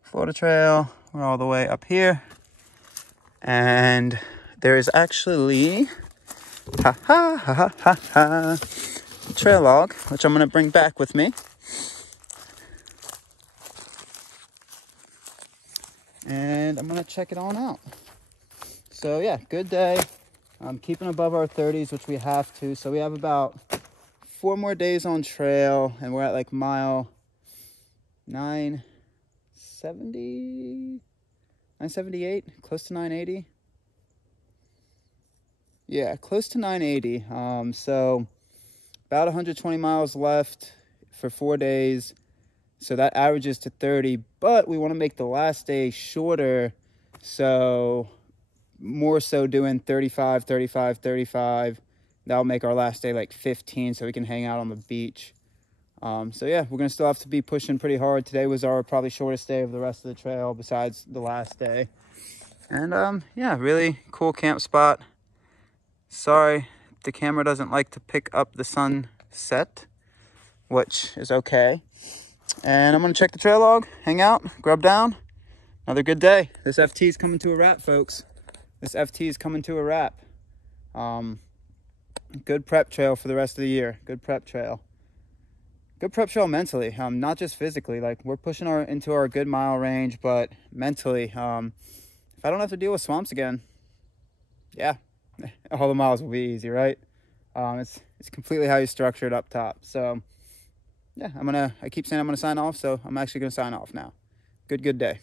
Florida Trail, we're all the way up here. And there is actually a trail log, which I'm going to bring back with me. And I'm going to check it on out. So yeah, good day. I'm keeping above our 30s, which we have to. So we have about 4 more days on trail, and we're at like mile 970, 978, close to 980. Yeah, close to 980. So about 120 miles left for 4 days. So that averages to 30, but we want to make the last day shorter. So more so doing 35, 35, 35. That'll make our last day like 15 so we can hang out on the beach. So yeah, we're going to still have to be pushing pretty hard. Today was our probably shortest day of the rest of the trail besides the last day. And yeah, really cool camp spot. Sorry, the camera doesn't like to pick up the sunset, which is okay. And I'm going to check the trail log, hang out, grub down. Another good day. This FT is coming to a wrap, folks. This FT is coming to a wrap. Good prep trail for the rest of the year. Good prep trail. Good prep trail mentally, not just physically. Like, we're pushing into our good mile range, but mentally, if I don't have to deal with swamps again, yeah, all the miles will be easy, right? It's completely how you structure it up top. So yeah, I keep saying I'm gonna sign off, so I'm actually gonna sign off now. Good day.